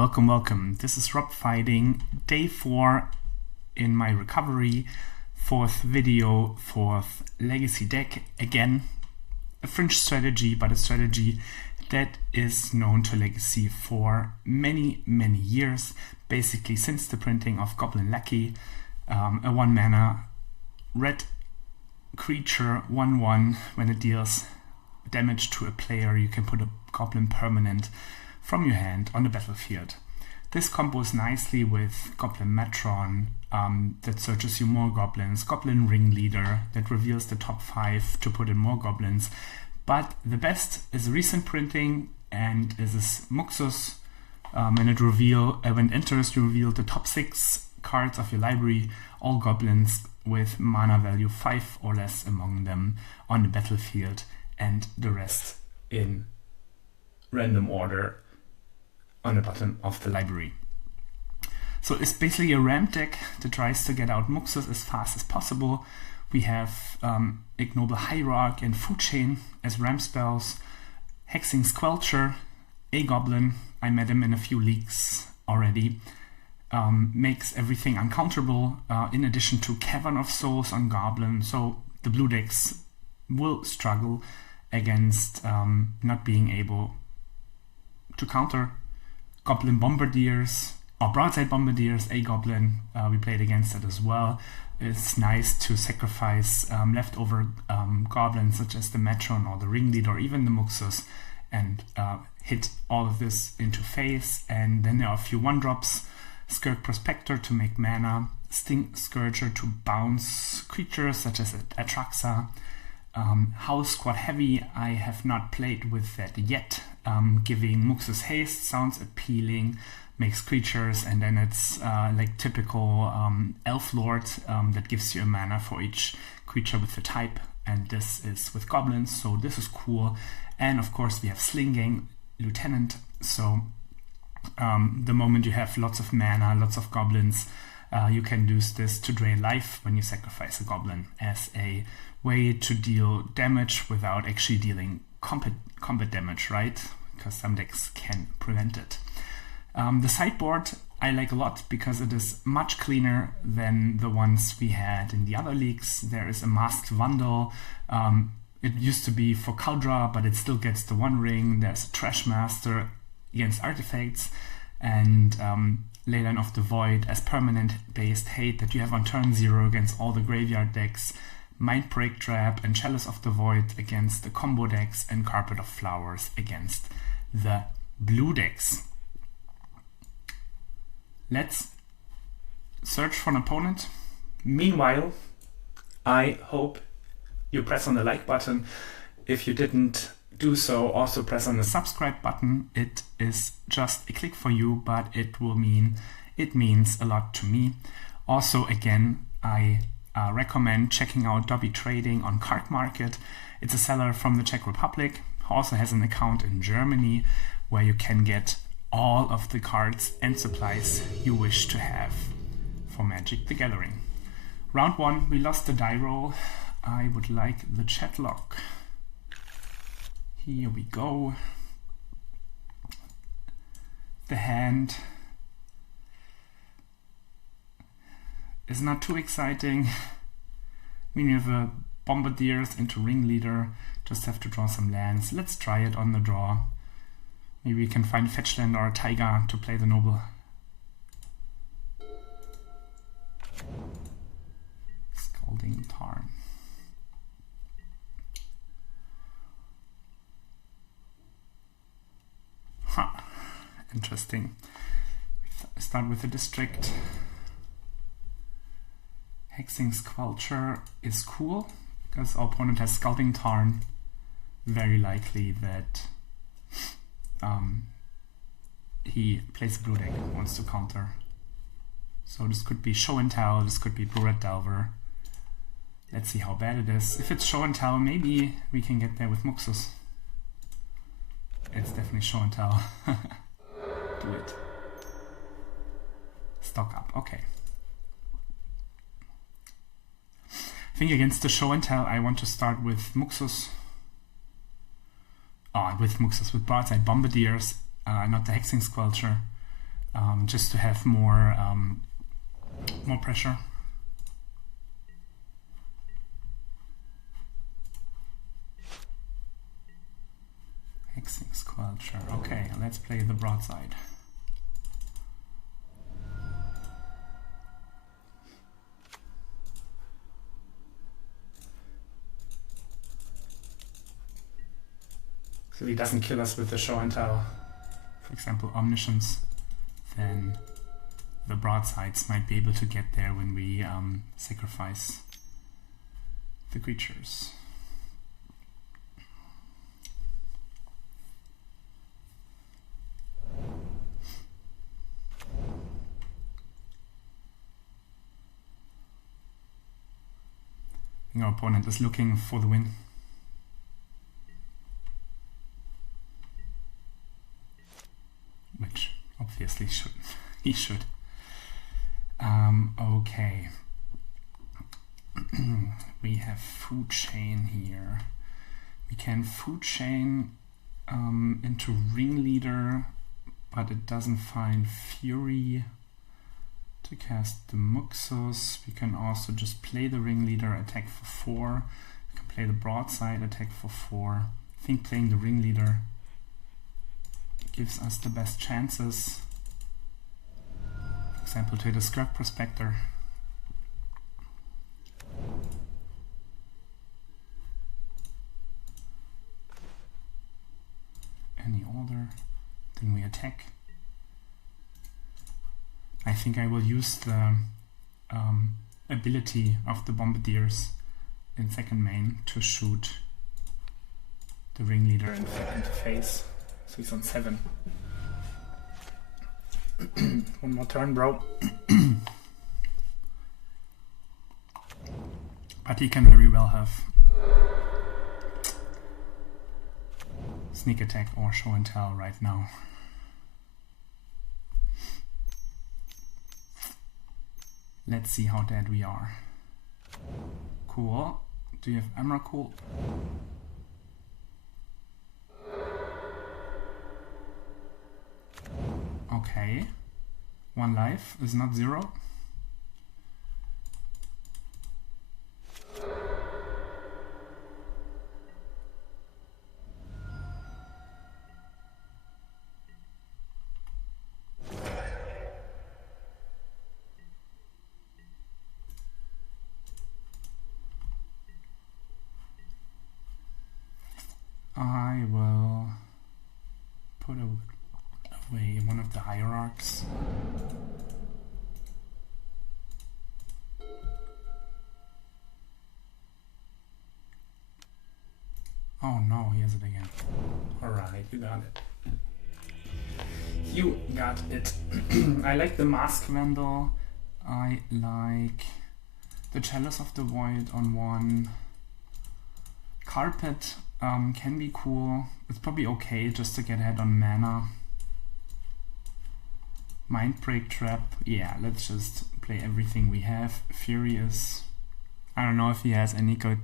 Welcome. This is Rob fighting day 4 in my recovery, 4th video, 4th legacy deck. Again, a fringe strategy, but a strategy that is known to Legacy for many years, basically since the printing of Goblin Lucky, a 1-mana red creature 1/1. When it deals damage to a player, you can put a Goblin permanent from your hand on the battlefield. This combos nicely with Goblin Matron that searches you more goblins, Goblin Ringleader that reveals the top 5 to put in more goblins. But the best is a recent printing, and is this Muxus. When it enters, you reveal the top 6 cards of your library, all goblins with mana value 5 or less among them on the battlefield, and the rest in random order on the bottom of the library. So it's basically a ramp deck that tries to get out Muxus as fast as possible. We have Ignoble Hierarch and Food Chain as ramp spells, Hexing Squelcher, a Goblin, I met him in a few leagues already, makes everything uncounterable, in addition to Cavern of Souls on Goblin, so the blue decks will struggle against not being able to counter. Goblin Bombardiers or Broadside Bombardiers, a Goblin, we played against it as well. It's nice to sacrifice leftover goblins such as the Matron or the Ringleader or even the Muxus and hit all of this into face. And then there are a few 1-drops, Skirk Prospector to make mana, Stink Scourger to bounce creatures such as Atraxa, House Squad Heavy. I have not played with that yet. Giving Muxus haste sounds appealing, makes creatures, and then it's like typical Elf Lord that gives you a mana for each creature with the type, and this is with goblins, so this is cool. And of course we have Slinging Lieutenant, so the moment you have lots of mana, lots of goblins, you can use this to drain life when you sacrifice a goblin as a way to deal damage without actually dealing combat damage, right? Because some decks can prevent it. The sideboard I like a lot because it is much cleaner than the ones we had in the other leagues. There is a Masked Vandal. It used to be for Kaldra, but it still gets the 1 ring. There's a Trash Master against artifacts, and Leyline of the Void as permanent based hate that you have on turn 0 against all the graveyard decks. Mindbreak Trap and Chalice of the Void against the combo decks, and Carpet of Flowers against the blue decks. Let's search for an opponent. Meanwhile, I hope you press on the like button. If you didn't do so, also press on the subscribe button. It is just a click for you, but it means a lot to me. Also, again, I recommend checking out Dobby Trading on Card Market. It's a seller from the Czech Republic, who also has an account in Germany where you can get all of the cards and supplies you wish to have for Magic the Gathering. Round 1, we lost the die roll. I would like the chat lock. Here we go. The hand is not too exciting. When you have a Bombardiers into Ringleader, just have to draw some lands. Let's try it on the draw. Maybe we can find a Fetchland or a Taiga to play the Noble. Scalding Tarn. Interesting. We start with the District. Hexing Squelcher is cool because our opponent has Scalding Tarn. Very likely that he plays a blue deck and wants to counter. So this could be Show and Tell, this could be Blue Red Delver. Let's see how bad it is. If it's Show and Tell, maybe we can get there with Muxus. It's definitely Show and Tell. Do it. Stock up, okay. I think against the Show and Tell, I want to start with Muxus. With Broadside Bombardiers, not the Hexing Squelcher. just to have more pressure. Hexing Squelcher. Okay, let's play the broadside. So he doesn't kill us with the show and tell, for example, Omniscience, then the broadsides might be able to get there when we sacrifice the creatures. I think our opponent is looking for the win. Which obviously he should. Okay. We have Food Chain here. We can Food Chain into Ringleader, but it doesn't find Fury to cast the Muxus. We can also just play the Ringleader, attack for 4. We can play the Broadside, attack for 4. I think playing the Ringleader gives us the best chances. For example, to the Skirk Prospector. Any order, then we attack. I think I will use the ability of the Bombardiers in second main to shoot the Ringleader into face. So he's on 7. One more turn, bro. But he can very well have sneak attack or show and tell right now. Let's see how dead we are. Cool. Do you have Emrakul? Okay. 1 life is not 0. I will put away one of the hierarchs. Oh no, he has it again. Alright, you got it. You got it. I like the Mask Vandal. I like the Chalice of the Void on 1. Carpet can be cool. It's probably okay just to get ahead on mana. Mindbreak Trap. Yeah, let's just play everything we have. Fury is... I don't know if he has any good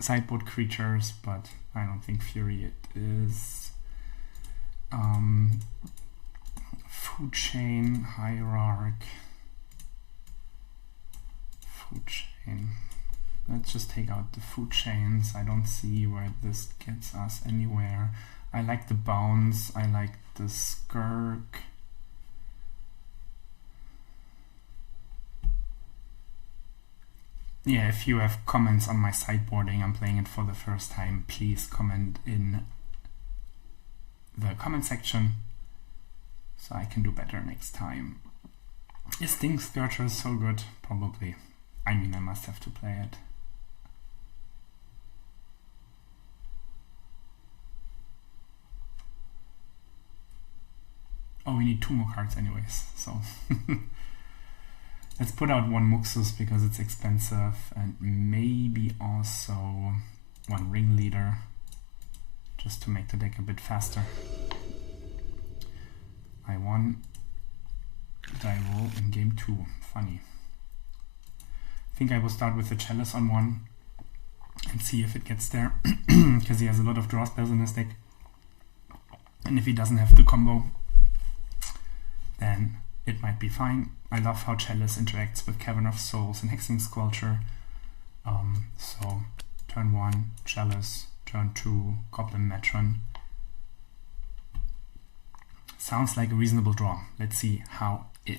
sideboard creatures, but I don't think Fury it is. Food Chain, Hierarch. Food Chain. Let's just take out the Food Chains. I don't see where this gets us anywhere. I like the Bounce. I like the Skirk. Yeah, if you have comments on my sideboarding, I'm playing it for the first time, please comment in the comment section so I can do better next time. Is Sting Scourger so good? Probably. I mean, I must have to play it. Oh, we need 2 more cards anyways, so... Let's put out 1 Muxus because it's expensive, and maybe also 1 Ringleader, just to make the deck a bit faster. I won die roll in game 2. Funny. I think I will start with the Chalice on 1 and see if it gets there, because he has a lot of draw spells in his deck. And if he doesn't have the combo, then it might be fine. I love how Chalice interacts with Cavern of Souls and Hexing Sculpture. So turn 1, Chalice, turn 2, Goblin Matron. Sounds like a reasonable draw. Let's see how it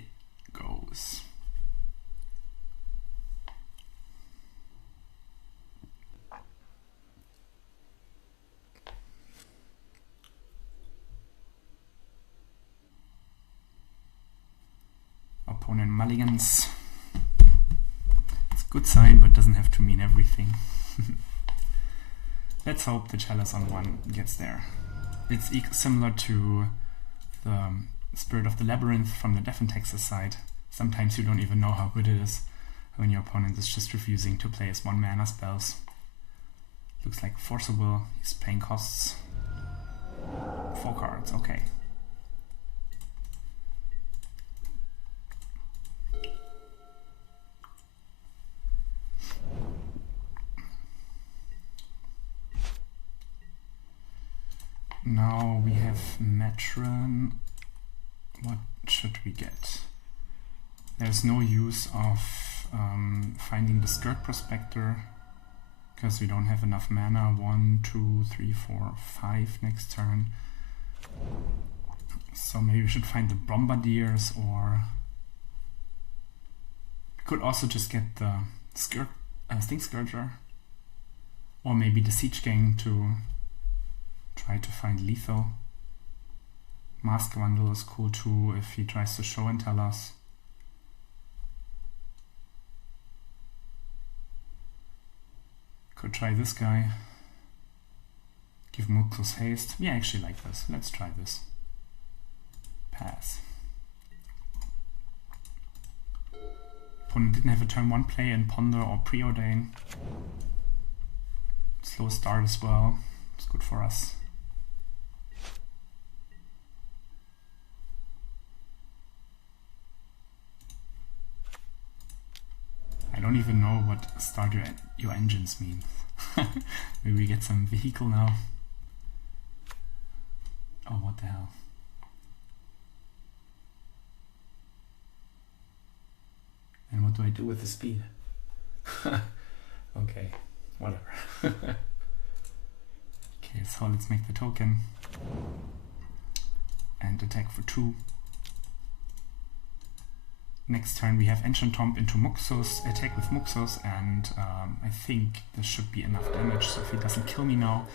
goes. Opponent mulligans. It's a good sign, but doesn't have to mean everything. Let's hope the Chalice on 1 gets there. It's similar to the Spirit of the Labyrinth from the Death and Texas side. Sometimes you don't even know how good it is when your opponent is just refusing to play his 1-mana spells. Looks like Force of Will. He's paying costs. 4 cards, okay. Now we have Matron. What should we get? There's no use of finding the Skirt Prospector because we don't have enough mana. 1, 2, 3, 4, 5 next turn. So maybe we should find the Bombardiers, or we could also just get the Stink Scourger, or maybe the Siege Gang to try to find lethal. Mask Vandal is cool too if he tries to show and tell us. Could try this guy. Give Muxus haste. We actually like this. Let's try this. Pass. Opponent didn't have a turn 1 play in Ponder or Preordain. Slow start as well. It's good for us. I don't even know what start your engines mean. Maybe we get some vehicle now. Oh, what the hell. And what do I do with the speed? Okay, whatever. Okay, so let's make the token and attack for 2. Next turn we have Ancient Tomb into Muxus, attack with Muxus, and I think this should be enough damage, so if he doesn't kill me now,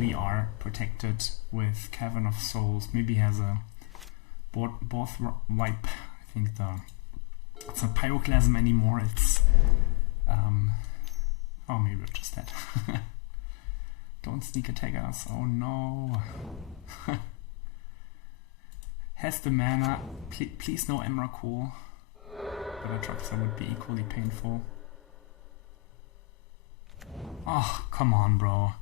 we are protected with Cavern of Souls. Maybe he has a both wipe. I think it's not Pyroclasm anymore, it's oh, maybe we're just dead. Don't sneak attack us, oh no. Has the mana, please no Emrakul. But drops that would be equally painful. Oh, come on, bro.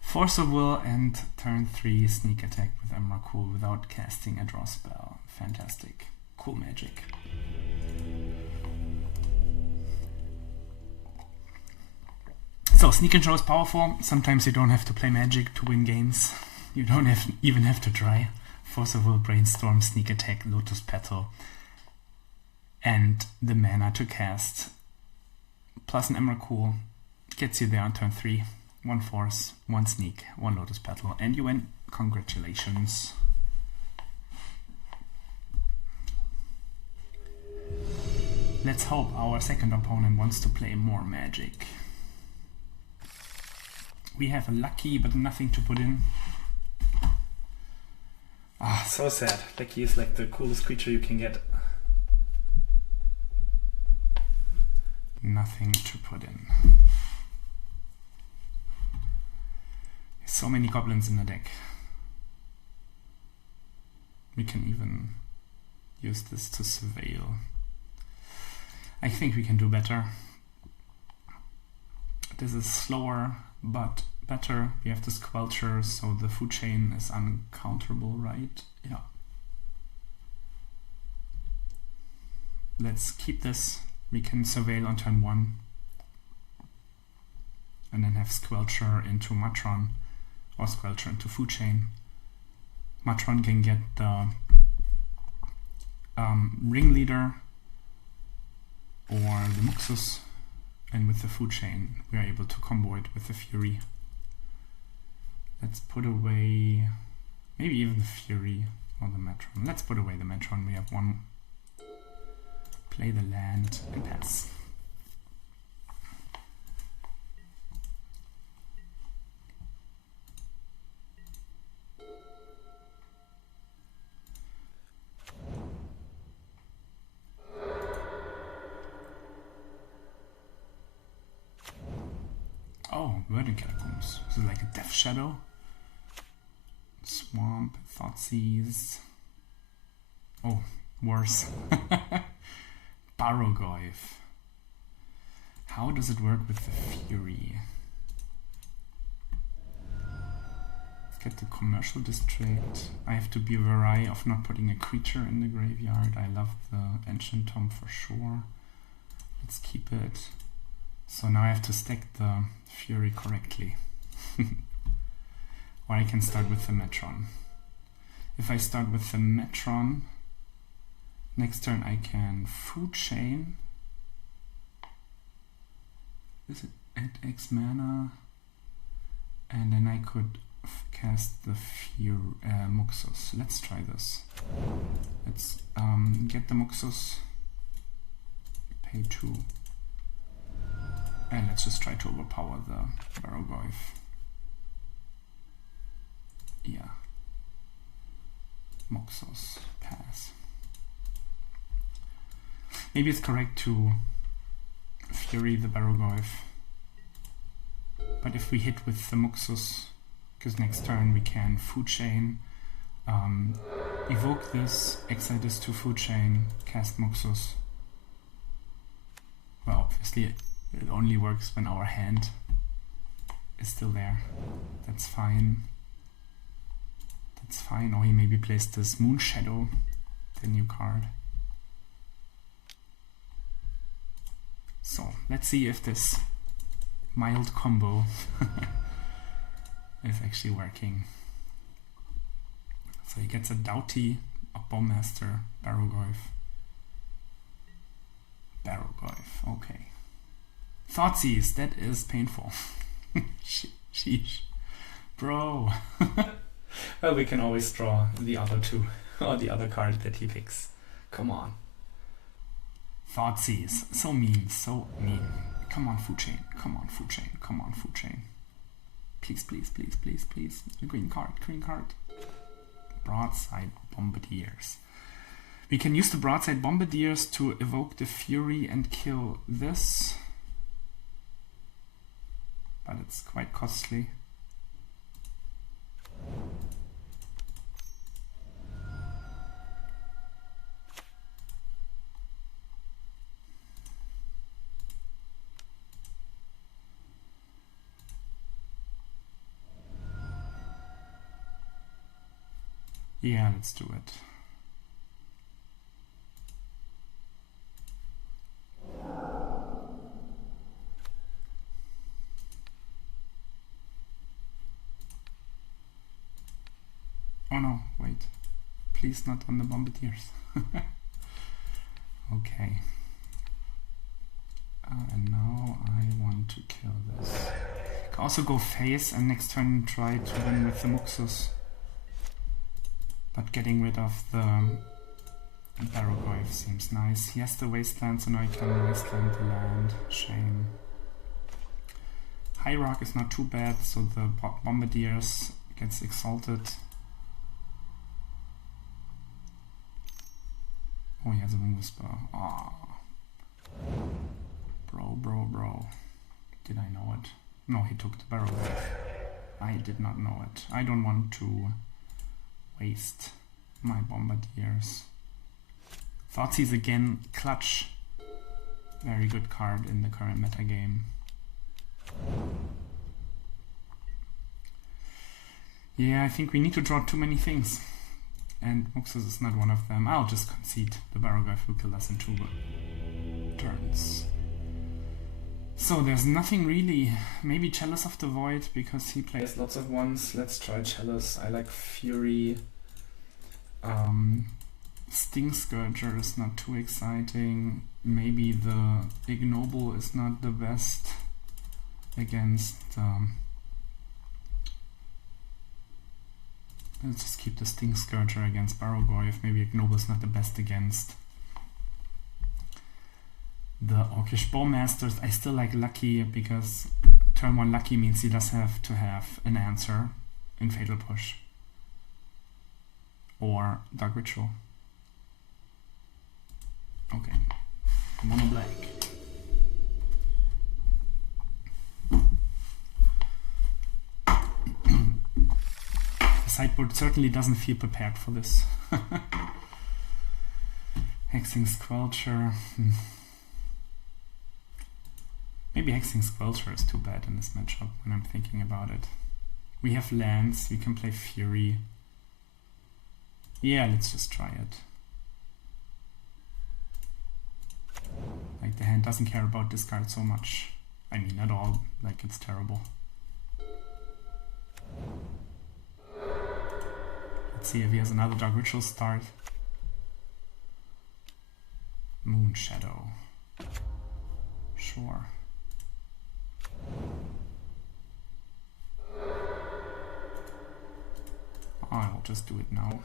Force of Will and turn 3 sneak attack with Emrakul without casting a draw spell. Fantastic. Cool magic. So, Sneak and Show is powerful. Sometimes you don't have to play magic to win games. You don't even have to try. Force of Will, Brainstorm, Sneak Attack, Lotus Petal. And the mana to cast. Plus an Emrakul gets you there on turn 3. 1 Force, 1 Sneak, 1 Lotus Petal, and you win. Congratulations. Let's hope our second opponent wants to play more magic. We have a Lucky, but nothing to put in. Ah, so sad. Lucky is like the coolest creature you can get. Nothing to put in. So many goblins in the deck. We can even use this to surveil. I think we can do better. This is slower, but better. We have this Squelcher, so the food chain is uncounterable, right? Yeah. Let's keep this. We can surveil on turn 1. And then have Squelcher into Matron, or Squelcher into food chain. Matron can get the Ringleader or the Muxus, and with the Food Chain we are able to combo it with the Fury. Let's put away maybe even the Fury or the Metron. Let's put away the Metron. We have one. Play the land and pass. Oh, Verdant Catacombs. This is like a Death Shadow. Swamp, Thoughtseize. Oh, worse. Barrogoyf. How does it work with the Fury? Let's get the Commercial District. I have to be wary of not putting a creature in the graveyard. I love the Ancient Tomb for sure. Let's keep it. So now I have to stack the Fury correctly. Or I can start with the Metron. If I start with the Metron, next turn I can Food Chain. Is it at X mana? And then I could cast the Muxus. Let's try this. Let's get the Muxus, pay 2. And let's just try to overpower the Barrogoyf. Yeah. Muxus, pass. Maybe it's correct to Fury the Barrogoyf. But if we hit with the Muxus, because next turn we can Food Chain, evoke this, exile this to Food Chain, cast Muxus. Well, obviously it only works when our hand is still there. That's fine. That's fine. Or he maybe plays this Moon Shadow, the new card. So let's see if this mild combo is actually working. So he gets a Doughty, a Bowmaster, Barrogoyf. Barrogoyf, okay. Thoughtseize, that is painful. Sheesh. Bro. Well, we can always draw the other two, or the other card that he picks. Come on. Thoughtseize, so mean, so mean. Come on, Food Chain, come on, Food Chain, come on, Food Chain. Please, please, please, please, please. Green card, green card. Broadside Bombardiers. We can use the Broadside Bombardiers to evoke the Fury and kill this. But it's quite costly. Yeah, let's do it. Oh no, wait. Please not on the Bombardiers. Okay. And now I want to kill this. I can also go face and next turn try to win with the Muxus. But getting rid of the Barrogoyf seems nice. He has the Wasteland, so now I can Wasteland the land. Shame. High Rock is not too bad, so the Bombardiers gets exalted. Oh, he has a Moon Whisper. Ah, bro. Did I know it? No, he took the Barrogoyf. I did not know it. I don't want to waste my Bombardiers. Thoughtseize again, clutch. Very good card in the current meta game. Yeah, I think we need to draw too many things. And Muxus is not one of them. I'll just concede. The Barrogoyf will kill us in 2 turns. So there's nothing really. Maybe Chalice of the Void because he plays lots of ones. Let's try Chalice. I like Fury. Sting Scourger is not too exciting. Maybe the Ignoble is not the best against... let's just keep the Sting Scourger against Barrogoyf. Maybe Ignoble is not the best against the Orcish Bowmasters. I still like Lucky because turn 1 Lucky means he does have to have an answer in Fatal Push or Dark Ritual. Okay, mono black. The sideboard certainly doesn't feel prepared for this. Hexing Squelcher. Maybe Hexing Squelcher is too bad in this matchup when I'm thinking about it. We have lands, we can play Fury. Yeah, let's just try it. Like, the hand doesn't care about discard so much. I mean, at all. Like, it's terrible. Let's see if he has another Dark Ritual start. Moon Shadow. Sure. I will just do it now.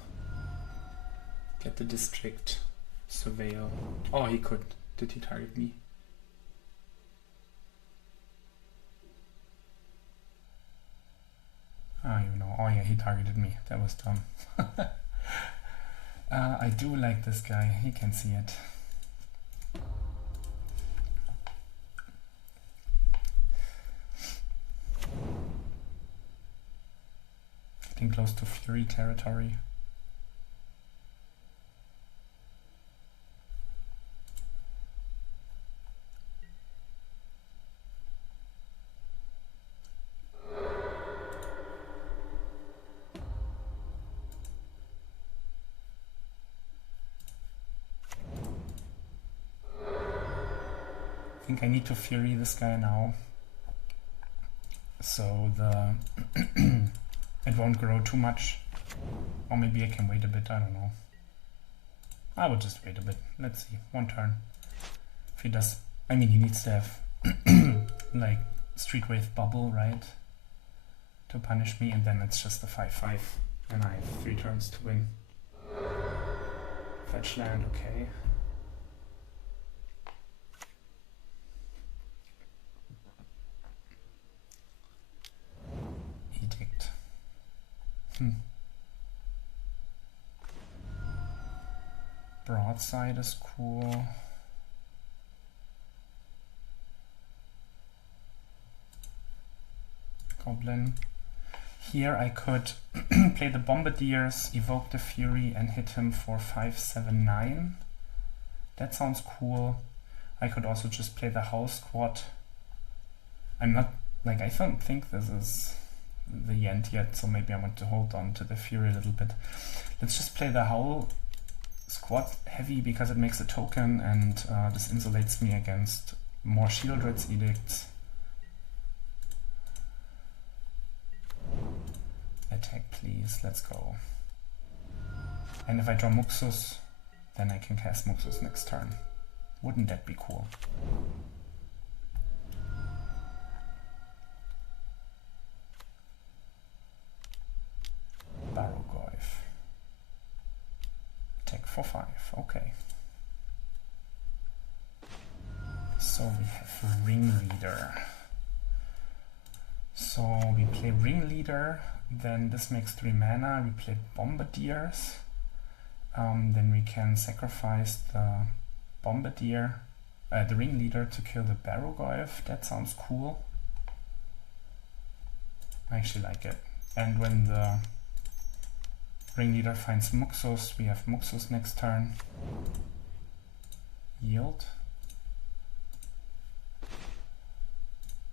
Get the District Surveyor. Oh, he could. Did he target me? I don't even know. Oh yeah, he targeted me. That was dumb. I do like this guy. He can see it. Getting close to Fury territory. I think I need to Fury this guy now, so the it won't grow too much, or maybe I can wait a bit, I don't know. I will just wait a bit. Let's see, one turn. If he does, I mean, he needs to have like Street Wave Bubble, right, to punish me, and then it's just a 5/5, and I have 3 turns to win. Fetch land, okay. Edict. Broadside is cool. Goblin. Here I could play the Bombardiers, evoke the Fury, and hit him for 5/7/9. That sounds cool. I could also just play the Howl Squad. I'm not, like, I don't think this is the end yet, so maybe I want to hold on to the Fury a little bit. Let's just play the Howl Squad heavy because it makes a token, and this insulates me against more Shieldred's Edicts. Attack, please. Let's go. And if I draw Muxus, then I can cast Muxus next turn. Wouldn't that be cool? Barrogoyf. Attack for 5. Okay. So we have Ringleader. So we play Ringleader, then this makes 3 mana, we play Bombardiers, then we can sacrifice the Bombardier, the Ringleader to kill the Barrogoyf. That sounds cool. I actually like it. And when the Ringleader finds Muxus, we have Muxus next turn. Yield.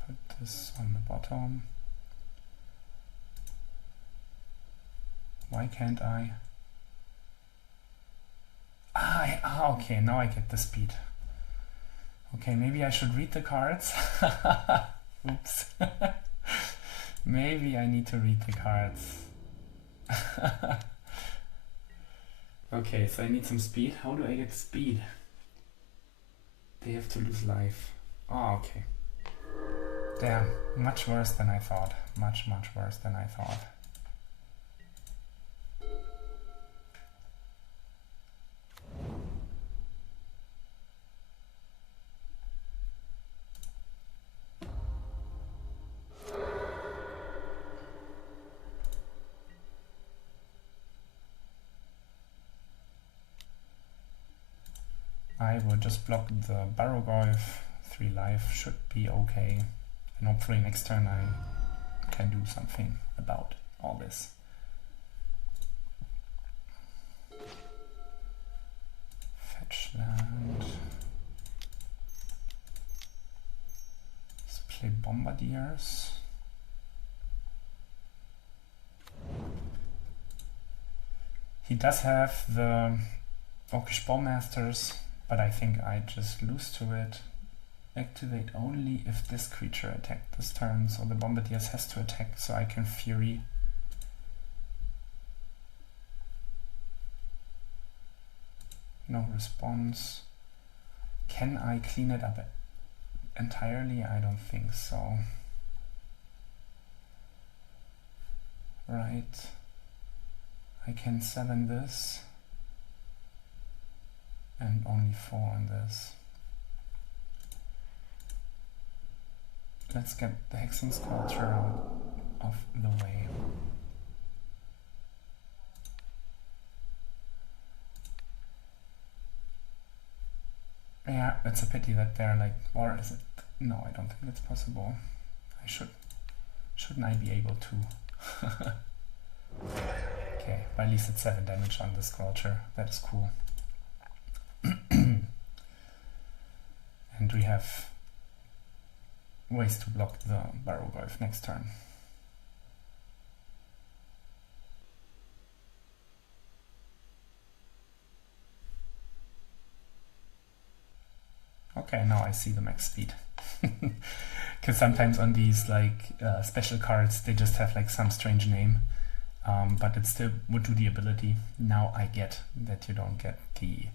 Put this on the bottom. Why can't I? Okay, now I get the speed. Okay, maybe I should read the cards. Oops. Maybe I need to read the cards. Okay, so I need some speed. How do I get speed? They have to lose life. Oh, okay. Damn, much worse than I thought. Much worse than I thought. I will just block the Barrowgolf. 3 life should be okay. And hopefully next turn I can do something about all this. Fetch land. Let's play Bombardiers. He does have the Orcish Bowmasters, but I think I just lose to it. Activate only if this creature attacked this turn, so the Bombardiers has to attack so I can Fury. No response. Can I clean it up entirely? I don't think so. Right. I can 7 this and only 4 on this. Let's get the Hexing Sculpture out of the way. Yeah, it's a pity that they're like, or is it? No, I don't think it's possible. Shouldn't I be able to? Okay, but at least it's 7 damage on the Sculpture. That is cool. And we have ways to block the Barrowgolf next turn. Okay, now I see the max speed. Because sometimes on these like special cards they just have like some strange name, but it still would do the ability. Now I get that you don't get the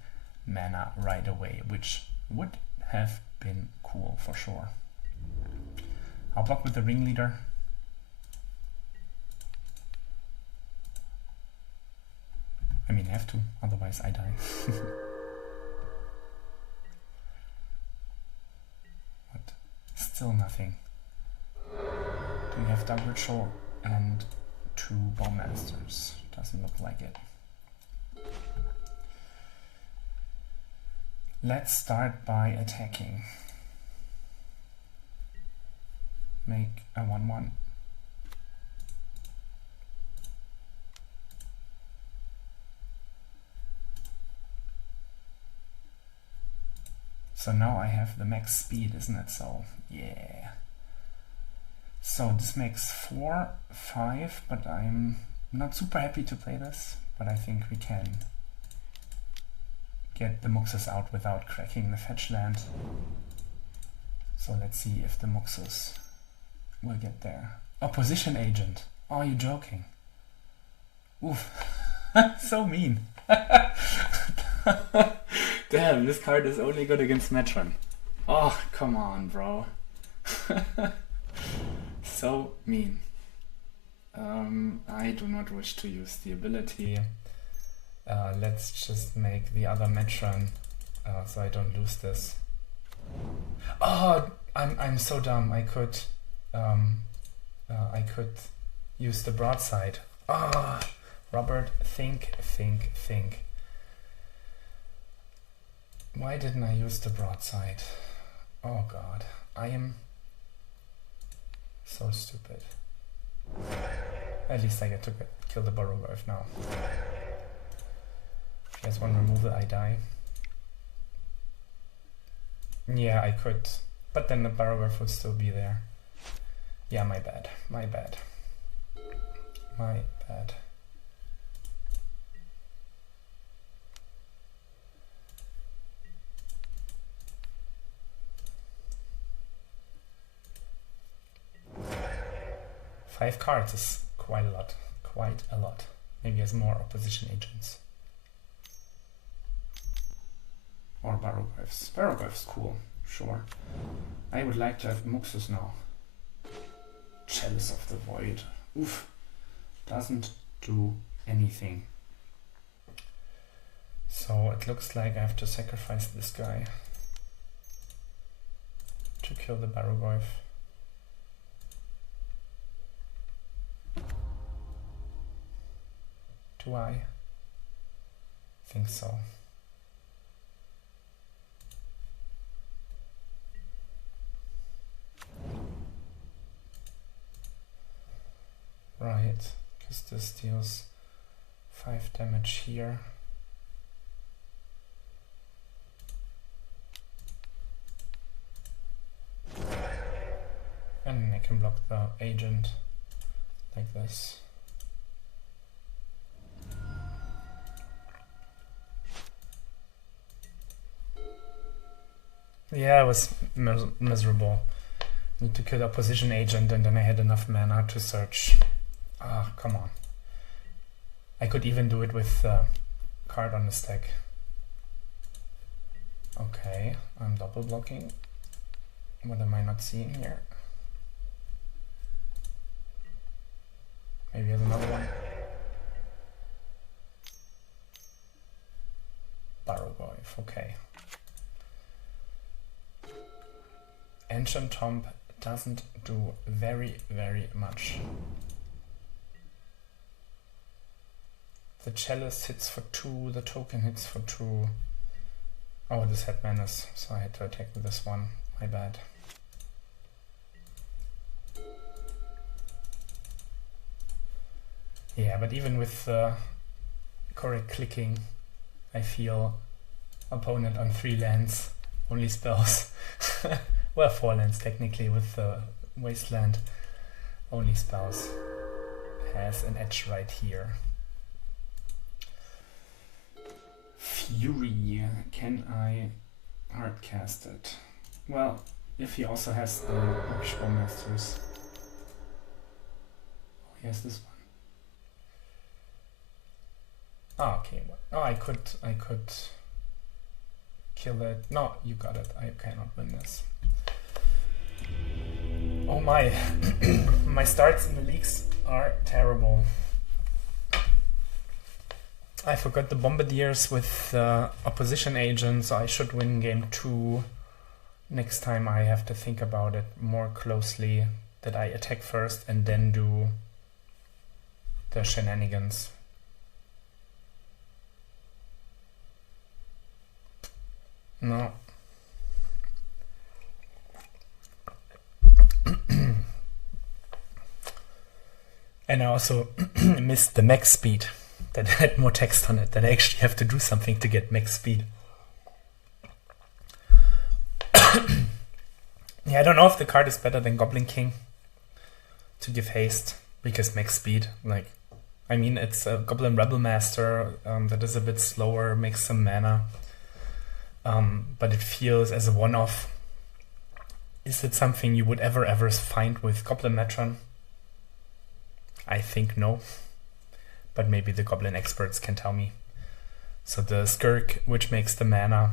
mana right away, which would have been cool for sure. I'll block with the Ringleader. I mean, I have to, otherwise I die. What? Still nothing. Do you have Dark Ritual and 2 Bowmasters? Doesn't look like it. Let's start by attacking. Make a 1/1. So now I have the max speed, isn't it? So yeah. So this makes 4, 5, but I'm not super happy to play this, but I think we can get the Muxus out without cracking the fetch land. So let's see if the Muxus will get there. Opposition Agent. Are you joking? Oof. So mean. Damn, this card is only good against Metron. Oh, come on, bro. So mean. I do not wish to use the ability. Let's just make the other Metron so I don't lose this. Oh, I'm so dumb. I could use the broadside. Ah, Robert, think. Why didn't I use the broadside? Oh god, I am so stupid. At least I get to kill the Barrowgolf now. If you guys want to remove it, I die. Yeah, I could, but then the Barrowgolf would still be there. Yeah, my bad. Five cards is quite a lot. Maybe has more opposition agents. Or Barrow-Glyphs. Barrow-Glyphs, cool, sure. I would like to have Muxus now. Chalice of the Void. Oof. Doesn't do anything. So it looks like I have to sacrifice this guy to kill the Barrow-Glyph. Do I? Think so. Right, because this deals 5 damage here. And I can block the agent like this. Yeah, it was miserable. Need to kill the opposition agent and then I had enough mana to search. Ah, come on. I could even do it with the card on the stack. Okay, I'm double blocking. What am I not seeing here? Maybe there's another one. Barrow-Glyph, okay. Ancient Tomb doesn't do very much. The Chalice hits for 2, the token hits for 2. Oh, this had menace, so I had to attack with this one. My bad. Yeah, but even with correct clicking, I feel opponent on 3 lands, only spells. Well, 4 lands technically with the Wasteland, only spells. Has an edge right here. Fury, can I hardcast it? Well, if he also has the Orcish Bowmasters. Oh, he has this one. Oh, okay. Oh, I could kill it. No, you got it. I cannot win this. Oh my. My starts in the leagues are terrible. I forgot the Bombardiers with opposition agents, so I should win game 2. Next time I have to think about it more closely, that I attack first and then do the shenanigans. No. And I also missed the max speed that had more text on it, that I actually have to do something to get max speed. Yeah, I don't know if the card is better than Goblin King to give haste, because max speed, like, I mean, it's a Goblin Rebel Master that is a bit slower, makes some mana, but it feels as a one-off. Is it something you would ever find with Goblin Metron? I think no, but maybe the Goblin experts can tell me. So the Skirk, which makes the mana,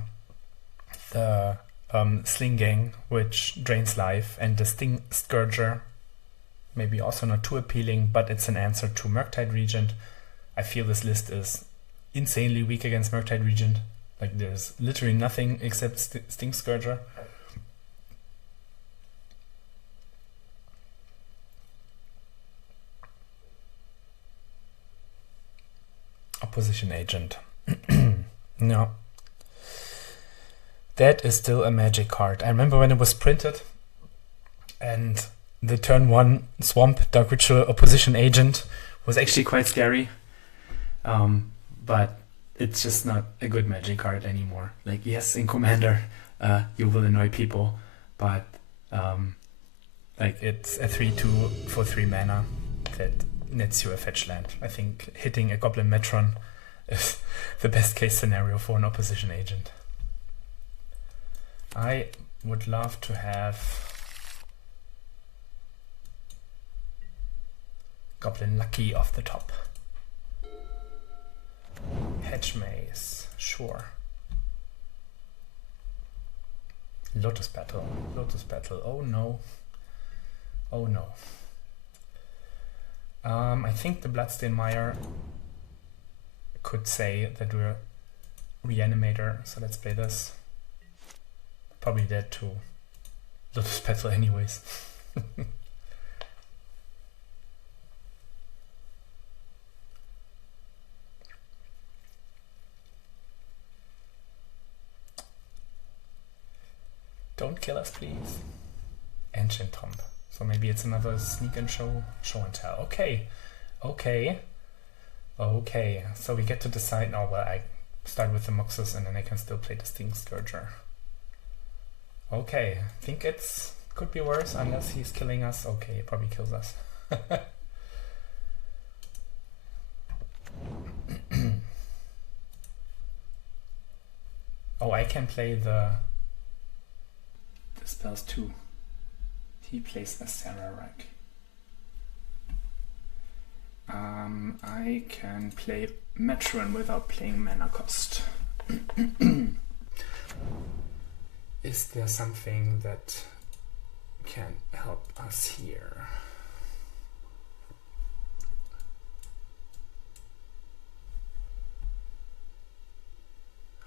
the Sling Gang, which drains life, and the Sting Scourger, maybe also not too appealing, but it's an answer to Murktide Regent. I feel this list is insanely weak against Murktide Regent. Like, there's literally nothing except Sting Scourger. Opposition agent. No. That is still a magic card. I remember when it was printed and the turn 1 Swamp Dark Ritual opposition agent was actually quite scary. But it's just not a good magic card anymore. Like, yes, in Commander, you will annoy people, but like, it's a 3/2 for 3 mana that nets you a fetch land. I think hitting a Goblin Metron is the best case scenario for an opposition agent. I would love to have Goblin Lucky off the top. Hedge Maze, sure. Lotus Battle. Lotus Battle. Oh no. Oh no. I think the Bloodstained Mire could say that we're Reanimator, so let's play this. Probably dead to Lotus Battle anyways. Don't kill us, please. Ancient Tomb. So maybe it's another sneak and show and tell. Okay. Okay. Okay. So we get to decide. Oh, well, I start with the Moxus and then I can still play the Sting Scourger. Okay. I think it's could be worse unless he's killing us. Okay, he probably kills us. Oh, I can play the spells too. He plays a Sararach. I can play Metron without playing mana cost. Is there something that can help us here?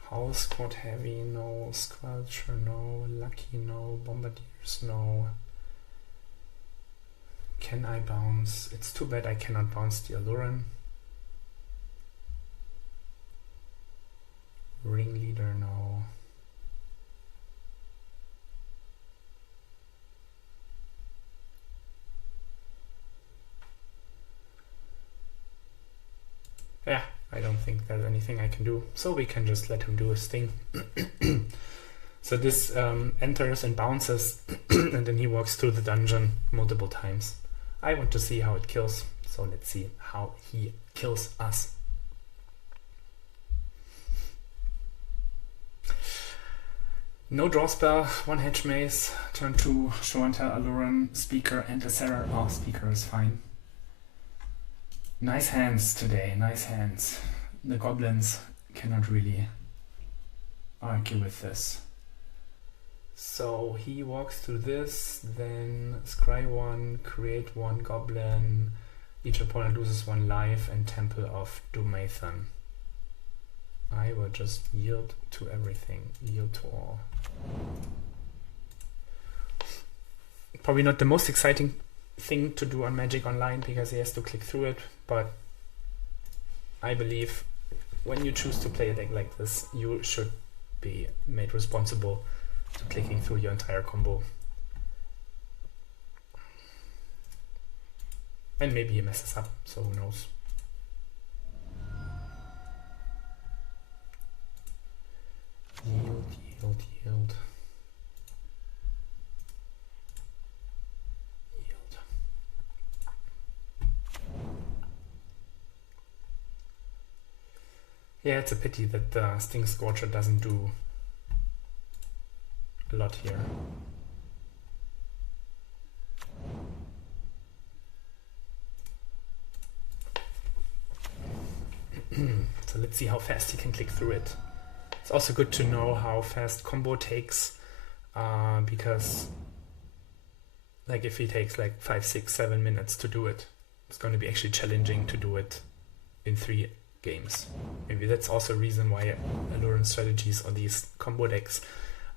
House Squad Heavy, no. Squelcher, no. Lucky, no. Bombardiers, no. Can I bounce? It's too bad I cannot bounce the Aluren. Ringleader, no. Yeah, I don't think there's anything I can do, so we can just let him do his thing. So this enters and bounces, and then he walks through the dungeon multiple times. I want to see how it kills, so let's see how he kills us. No draw spell, one hedge maze, turn 2, show and tell Aluren, Speaker, and a Sarah. Oh, Speaker is fine. Nice hands today, nice hands. The Goblins cannot really argue with this. So he walks through this, then scry 1, create 1 Goblin, each opponent loses 1 life, and Temple of Dumathan. I will just yield to everything, yield to all. Probably not the most exciting thing to do on Magic Online because he has to click through it, but I believe when you choose to play a deck like this, you should be made responsible to clicking through your entire combo. And maybe he messes up, so who knows. Yield, yield, yield. Yield. Yeah, it's a pity that the Sting Scorcher doesn't do a lot here. So let's see how fast he can click through it. It's also good to know how fast combo takes, because like if he takes like 5, 6, 7 minutes to do it, it's going to be actually challenging to do it in 3 games. Maybe that's also a reason why Aluren strategies or these combo decks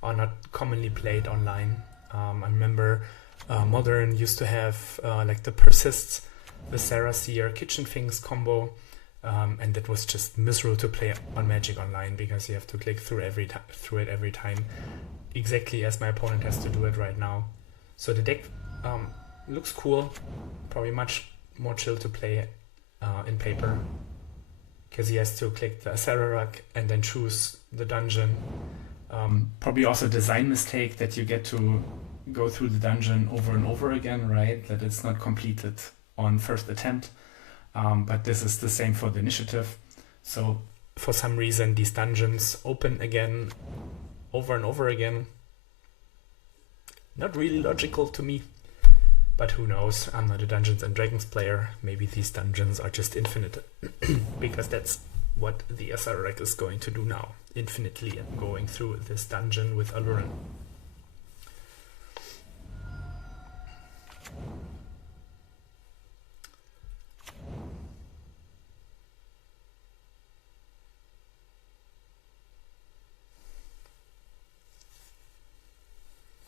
are not commonly played online. I remember Modern used to have like the Persists, the Sarah Seer, Kitchen Things combo, and that was just miserable to play on Magic Online because you have to click through it every time, exactly as my opponent has to do it right now. So the deck looks cool, probably much more chill to play in paper, because he has to click the Sararach and then choose the dungeon. Probably also a design mistake that you get to go through the dungeon over and over again, right? That it's not completed on first attempt. But this is the same for the initiative. So for some reason these dungeons open again over and over again. Not really logical to me, but who knows? I'm not a Dungeons and Dragons player. Maybe these dungeons are just infinite because that's what the Sararach is going to do now. Infinitely going through this dungeon with Aluren.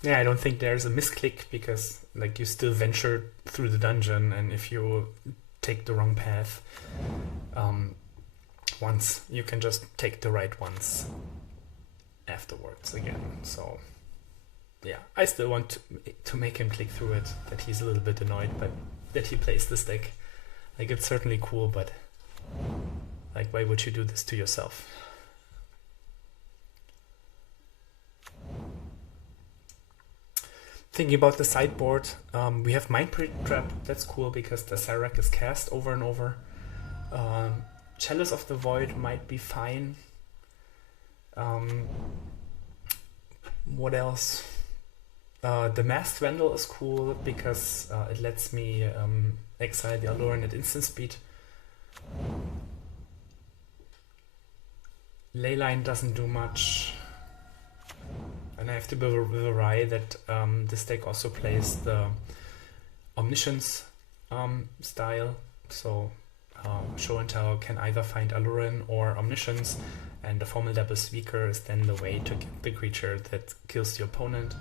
Yeah, I don't think there's a misclick, because like you still venture through the dungeon, and if you take the wrong path once, you can just take the right ones afterwards again. So yeah, I still want to make him click through it, that he's a little bit annoyed but that he plays this deck. Like, it's certainly cool, but like, why would you do this to yourself? Thinking about the sideboard, we have Mind Trap. That's cool because the Sarak is cast over and over. Chalice of the Void might be fine. What else? The Masked Vandal is cool because it lets me exile the Aluren at instant speed. Leyline doesn't do much. And I have to be aware that this deck also plays the Omniscience style. So Show and Tell can either find Aluren or Omniscience, and the Formidable Speaker is then the way to get the creature that kills the opponent.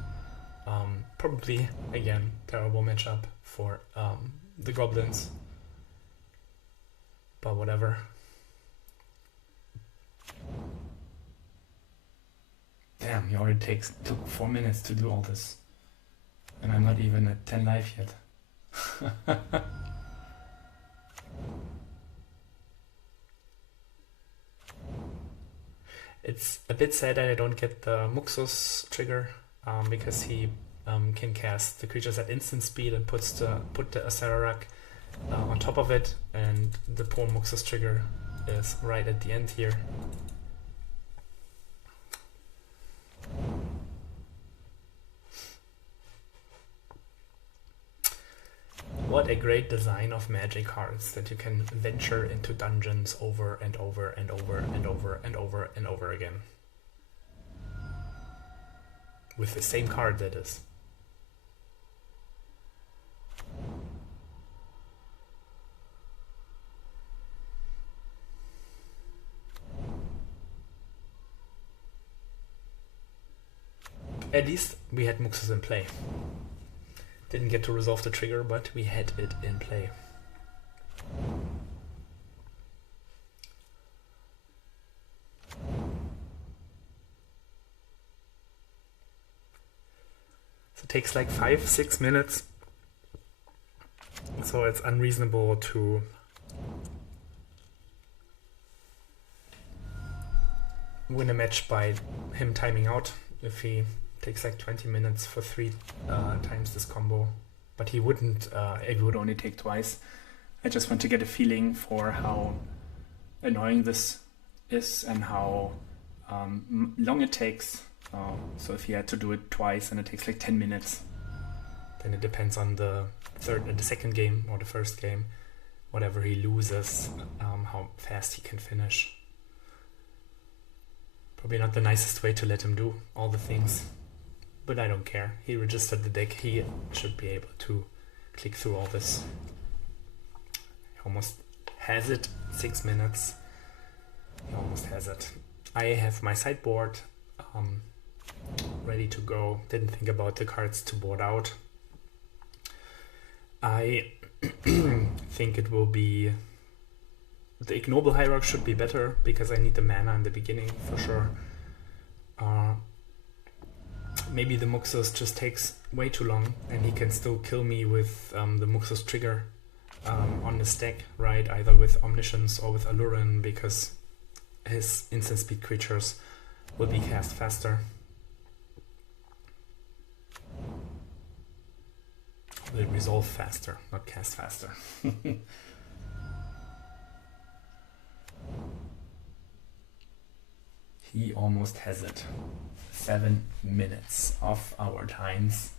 Probably, again, terrible matchup for the Goblins, but whatever. Damn, he already took 4 minutes to do all this, and I'm not even at 10 life yet. It's a bit sad that I don't get the Muxus trigger, because he can cast the creatures at instant speed and put the Asarak on top of it, and the poor Muxus trigger is right at the end here. What a great design of Magic cards, that you can venture into dungeons over and over and over and over and over and over again. With the same card, that is. At least we had Muxus in play. Didn't get to resolve the trigger, but we had it in play. So it takes like 5-6 minutes. So it's unreasonable to win a match by him timing out if he takes like 20 minutes for 3 times this combo, but he wouldn't, it would only take twice. I just want to get a feeling for how annoying this is and how long it takes. So if he had to do it twice and it takes like 10 minutes, then it depends on the second game or the first game, whatever he loses, how fast he can finish. Probably not the nicest way to let him do all the things. But I don't care. He registered the deck. He should be able to click through all this. He almost has it. 6 minutes. He almost has it. I have my sideboard ready to go. Didn't think about the cards to board out. I think it will be... The Ignoble Hierarch should be better, because I need the mana in the beginning for sure. Maybe the Muxus just takes way too long, and he can still kill me with the Muxus trigger on the stack, right? Either with Omniscience or with Aluren, because his instant speed creatures will be cast faster. Will resolve faster, not cast faster. He almost has it. 7 minutes of our times.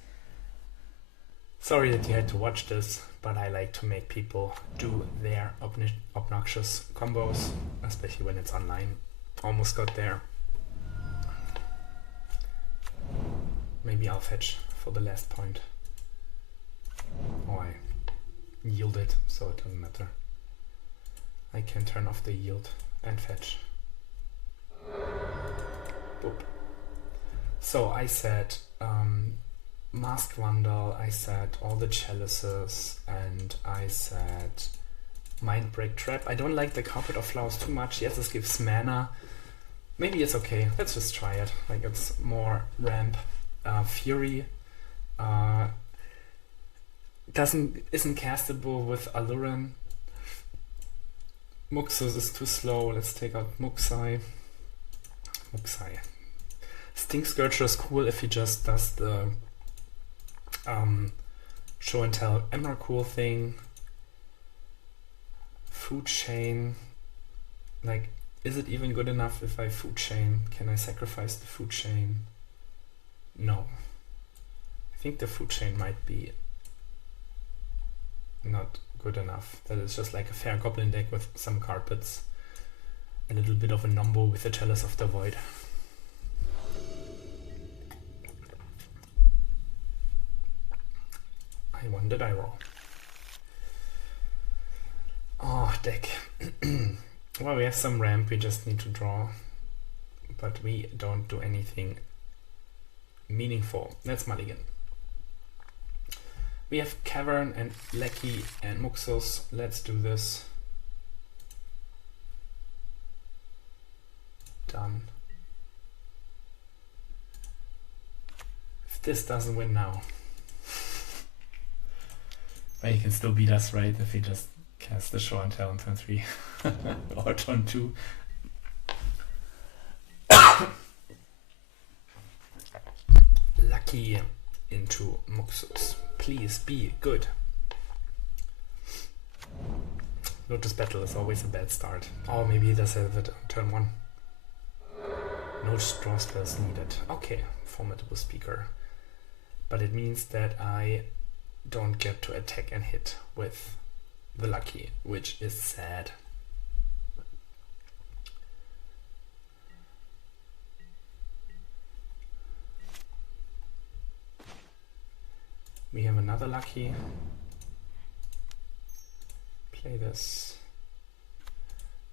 Sorry that you had to watch this, but I like to make people do their obnoxious combos, especially when it's online. Almost got there. Maybe I'll fetch for the last point. Oh, I yielded, so it doesn't matter. I can turn off the yield and fetch. Boop. So I said Masked Vandal, I said all the Chalices, and I said Mindbreak Trap. I don't like the Carpet of Flowers too much. Yes, this gives mana. Maybe it's okay. Let's just try it. Like, it's more ramp. Fury isn't castable with Aluren. Muxus is too slow. Let's take out Muxai. Stink Scourger is cool if he just does the show and tell Emrakul thing. Food Chain. Like, is it even good enough if I Food Chain? Can I sacrifice the Food Chain? No. I think the Food Chain might be not good enough. That is just like a fair Goblin deck with some carpets. A little bit of a Nombo with the Chalice of the Void. I won, did I roll? Oh, deck. Well, we have some ramp, we just need to draw. But we don't do anything meaningful. Let's mulligan. We have Cavern and Lecky and Muxus. Let's do this. Done. If this doesn't win now. But he can still beat us, right? If he just casts the show and tell on turn 3 or turn 2. Lucky into Muxus. Please be good. Lotus Battle is always a bad start. Or maybe he does have it on turn 1. No draw spells needed. Okay, Formidable Speaker. But it means that I don't get to attack and hit with the Lucky, which is sad. We have another Lucky. Play this.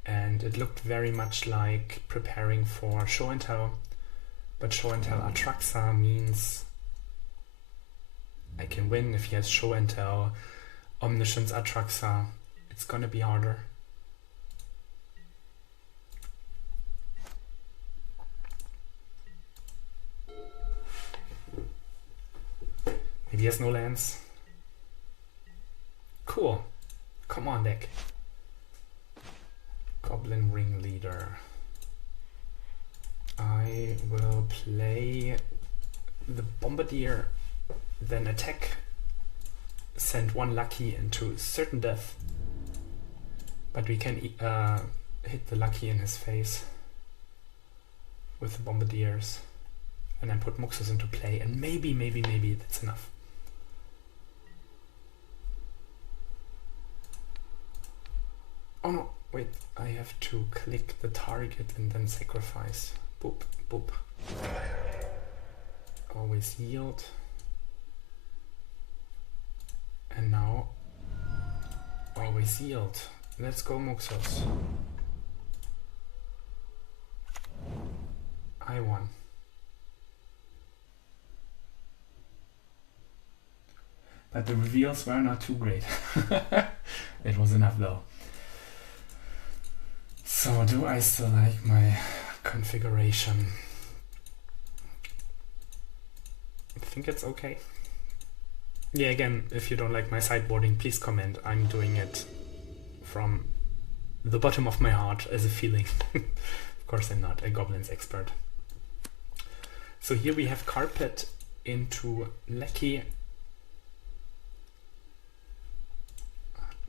And it looked very much like preparing for Show and Tell, but Show and Tell Atraxa means I can win. If he has Show and Tell, Omniscience Atraxa, it's gonna be harder. Maybe he has no lands. Cool. Come on, deck. Goblin Ringleader. I will play the Bombardier, then attack, send one Lucky into certain death, but we can hit the Lucky in his face with the Bombardiers, and then put Muxus into play, and maybe that's enough. Oh no, wait, I have to click the target and then sacrifice. Boop, boop. Always yield. And now, always yield. Let's go, Muxus. I won. But the reveals were not too great. It was enough though. So, do I still like my configuration? I think it's okay. Yeah, again, if you don't like my sideboarding, please comment. I'm doing it from the bottom of my heart as a feeling. Of course I'm not a Goblins expert. So here we have Carpet into Lecky.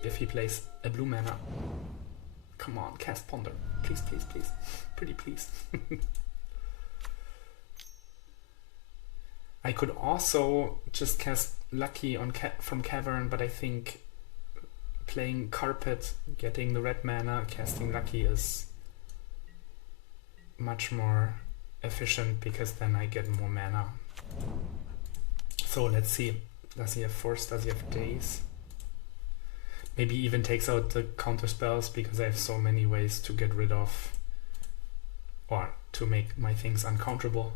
If he plays a blue mana. Come on, cast Ponder. Please, please, please. Pretty please. I could also just cast Lucky on from Cavern, but I think playing Carpet, getting the red mana, casting Lucky is much more efficient because then I get more mana. So let's see. Does he have Force? Does he have Daze? Maybe even takes out the counter spells because I have so many ways to get rid of or to make my things uncounterable.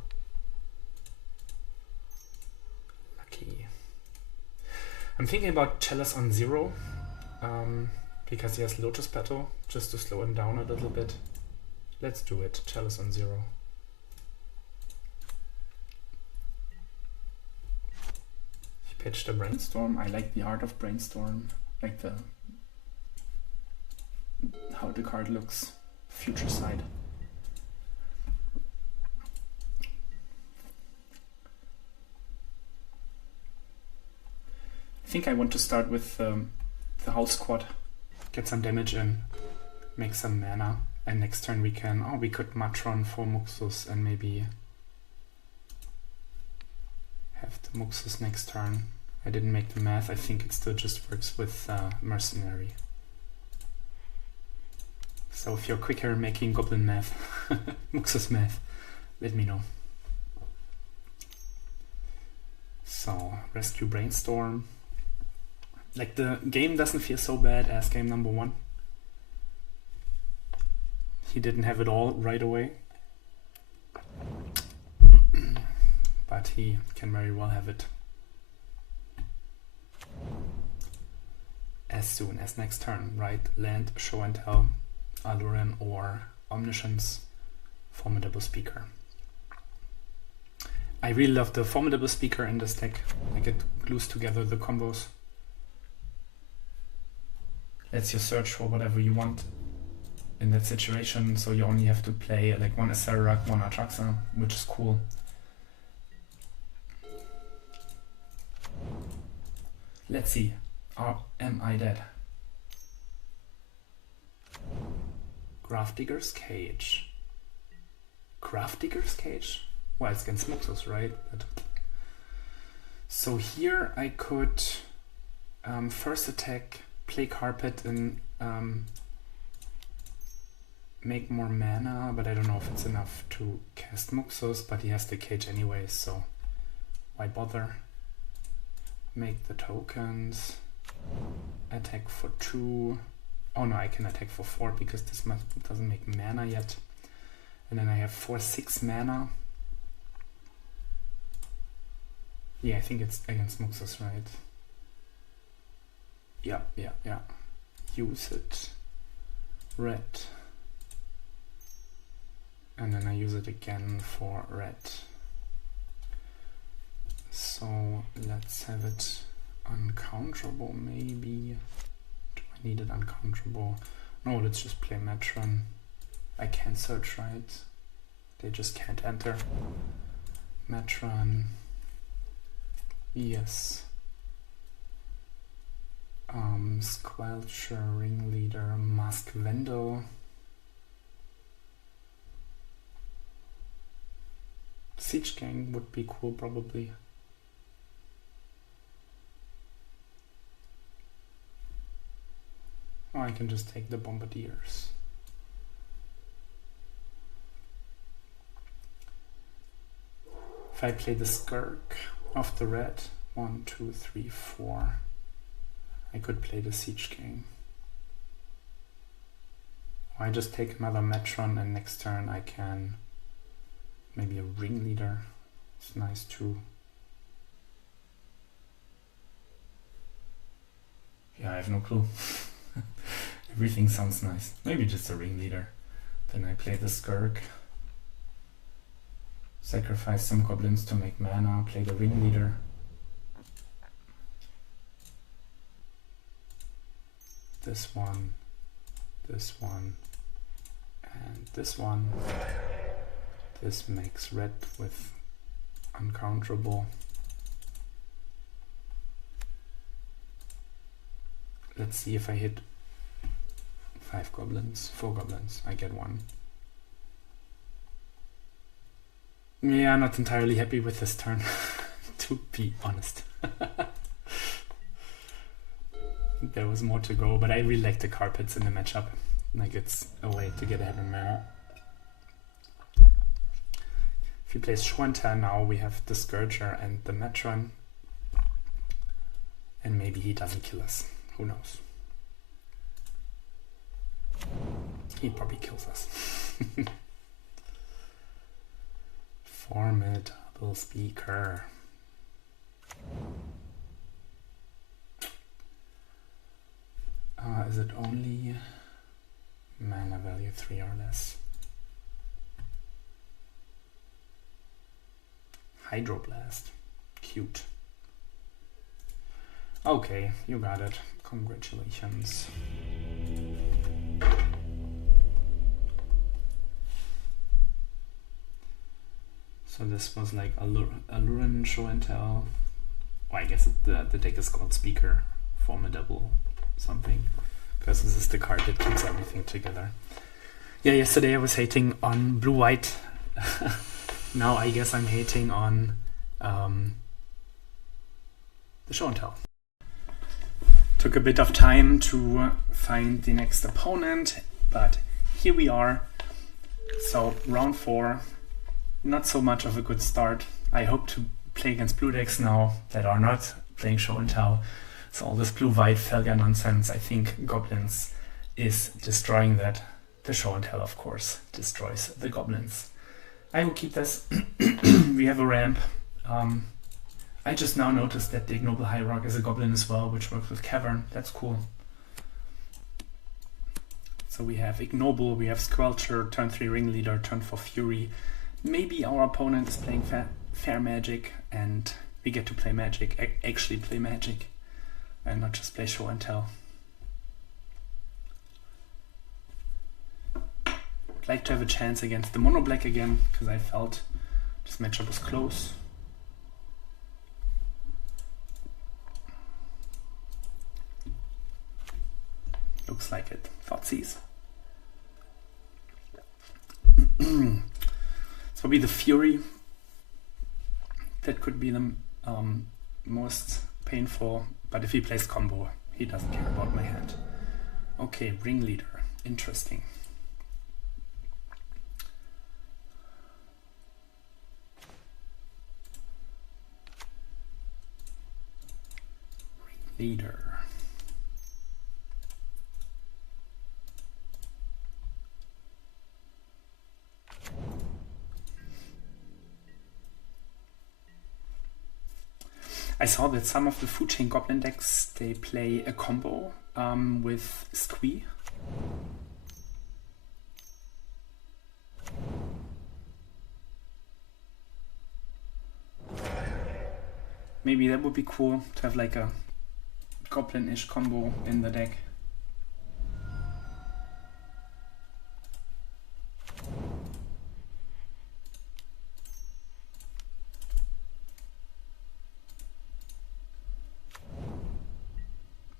I'm thinking about Chalice on 0, because he has Lotus Petal, just to slow him down a little bit. Let's do it, Chalice on 0. He pitched a Brainstorm. I like the art of Brainstorm, like the how the card looks, future side. I think I want to start with the house squad, get some damage in, make some mana, and next turn we can, we could Matron for Muxus and maybe have the Muxus next turn. I didn't make the math, I think it still just works with Mercenary. So if you're quicker making Goblin math, Muxus math, let me know. So, Rescue Brainstorm. Like, the game doesn't feel so bad as game number 1. He didn't have it all right away. But he can very well have it as soon as next turn, right? Land, Show and Tell, Aluren or Omniscience, Formidable Speaker. I really love the Formidable Speaker in this deck. Like, it glues together the combos. Lets you search for whatever you want in that situation, so you only have to play like one Acererak, one Atraxa, which is cool. Let's see. Am I dead? Grafdigger's Cage. Grafdigger's Cage? Well, it's against Muxus, right? But so here I could first attack, play Carpet and make more mana, but I don't know if it's enough to cast Muxus, but he has the cage anyway, so why bother? Make the tokens, attack for 2. Oh no, I can attack for 4 because this doesn't make mana yet. And then I have 4/6 mana. Yeah, I think it's against Muxus, right? Yeah. Use it. Red. And then I use it again for red. So let's have it uncounterable maybe. Do I need it uncounterable? No, let's just play Matron. I can search, right? They just can't enter. Matron. Yes. Squelcher, Ringleader, Mask Vendor. Siege Gang would be cool probably. Or I can just take the Bombardiers. If I play the Skirk of the red, 1, 2, 3, 4, I could play the Siege Gang. Or I just take another Metron and next turn I can maybe a Ringleader. It's nice too. Yeah, I have no clue. Everything sounds nice. Maybe just a Ringleader. Then I play the Skirk. Sacrifice some goblins to make mana, play the Ringleader. This one, and this one. This makes red with uncounterable. Let's see if I hit 4 goblins, I get 1. Yeah, I'm not entirely happy with this turn, to be honest. There was more to go, but I really like the carpets in the matchup. Like, it's a way to get ahead in mana. If he plays Schwanta now, we have the Scourger and the Metron. And maybe he doesn't kill us. Who knows? He probably kills us. Formidable Speaker. is it only mana value 3 or less? Hydroblast. Cute. Okay, you got it. Congratulations. So this was like Aluren show and tell. Oh, I guess the deck is called Speaker. Formidable something. Because this is the card that keeps everything together. Yeah, yesterday I was hating on blue-white. Now I guess I'm hating on the show and tell. Took a bit of time to find the next opponent, but here we are. So round 4, not so much of a good start. I hope to play against blue decks now that are not playing show and tell. So all this blue-white Felga nonsense, I think Goblins is destroying that. The show and tell, of course, destroys the Goblins. I will keep this. We have a ramp. I just now noticed that the Ignoble High Rock is a Goblin as well, which works with Cavern. That's cool. So we have Ignoble, we have Squelcher, turn 3 Ringleader, turn 4 Fury. Maybe our opponent is playing fair Magic and we get to play Magic, actually play Magic, and not just play show and tell. I'd like to have a chance against the mono black again, because I felt this matchup was close. Looks like it. Thoughtseize. This will be the Fury. That could be the most painful, but if he plays combo, he doesn't care about my hand. Okay, Ringleader. Interesting. Ringleader. I saw that some of the Chain Goblin decks, they play a combo with Squee. Maybe that would be cool to have like a Goblin-ish combo in the deck.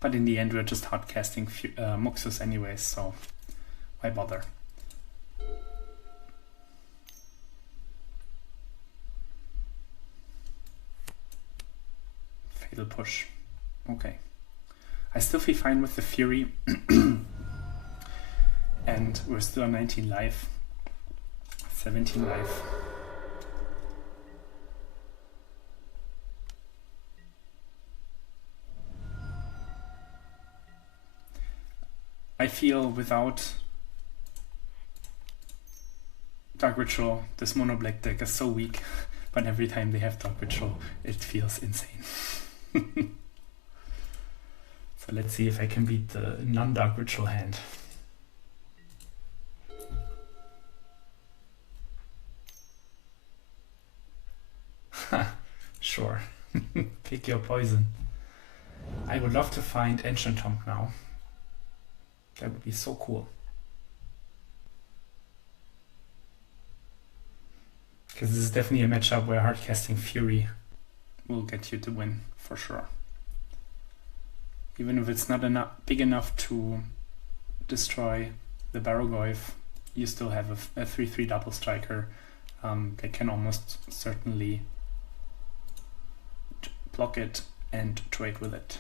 But in the end, we're just hard casting Muxus anyways, so why bother? Fatal Push. Okay. I still feel fine with the Fury. And we're still on 19 life. 17 life. I feel without Dark Ritual, this mono black deck is so weak, but every time they have Dark Ritual, it feels insane. So let's see if I can beat the non-Dark Ritual hand. Sure. Pick your poison. I would love to find Ancient Tomb now. That would be so cool. Because this is definitely a matchup where hardcasting Fury will get you to win, for sure. Even if it's not big enough to destroy the Barrogoyf, you still have a 3/3 double striker that can almost certainly block it and trade with it.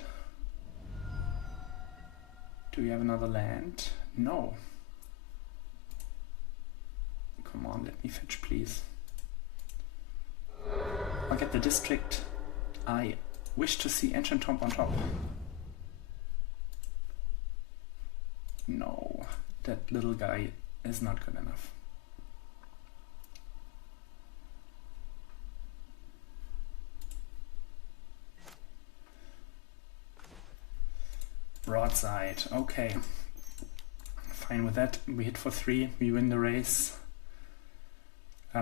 Do we have another land? No. Come on, let me fetch, please. I'll get the district. I wish to see Ancient Tomb on top. No, that little guy is not good enough. Broad side. Okay. Fine with that. We hit for 3. We win the race.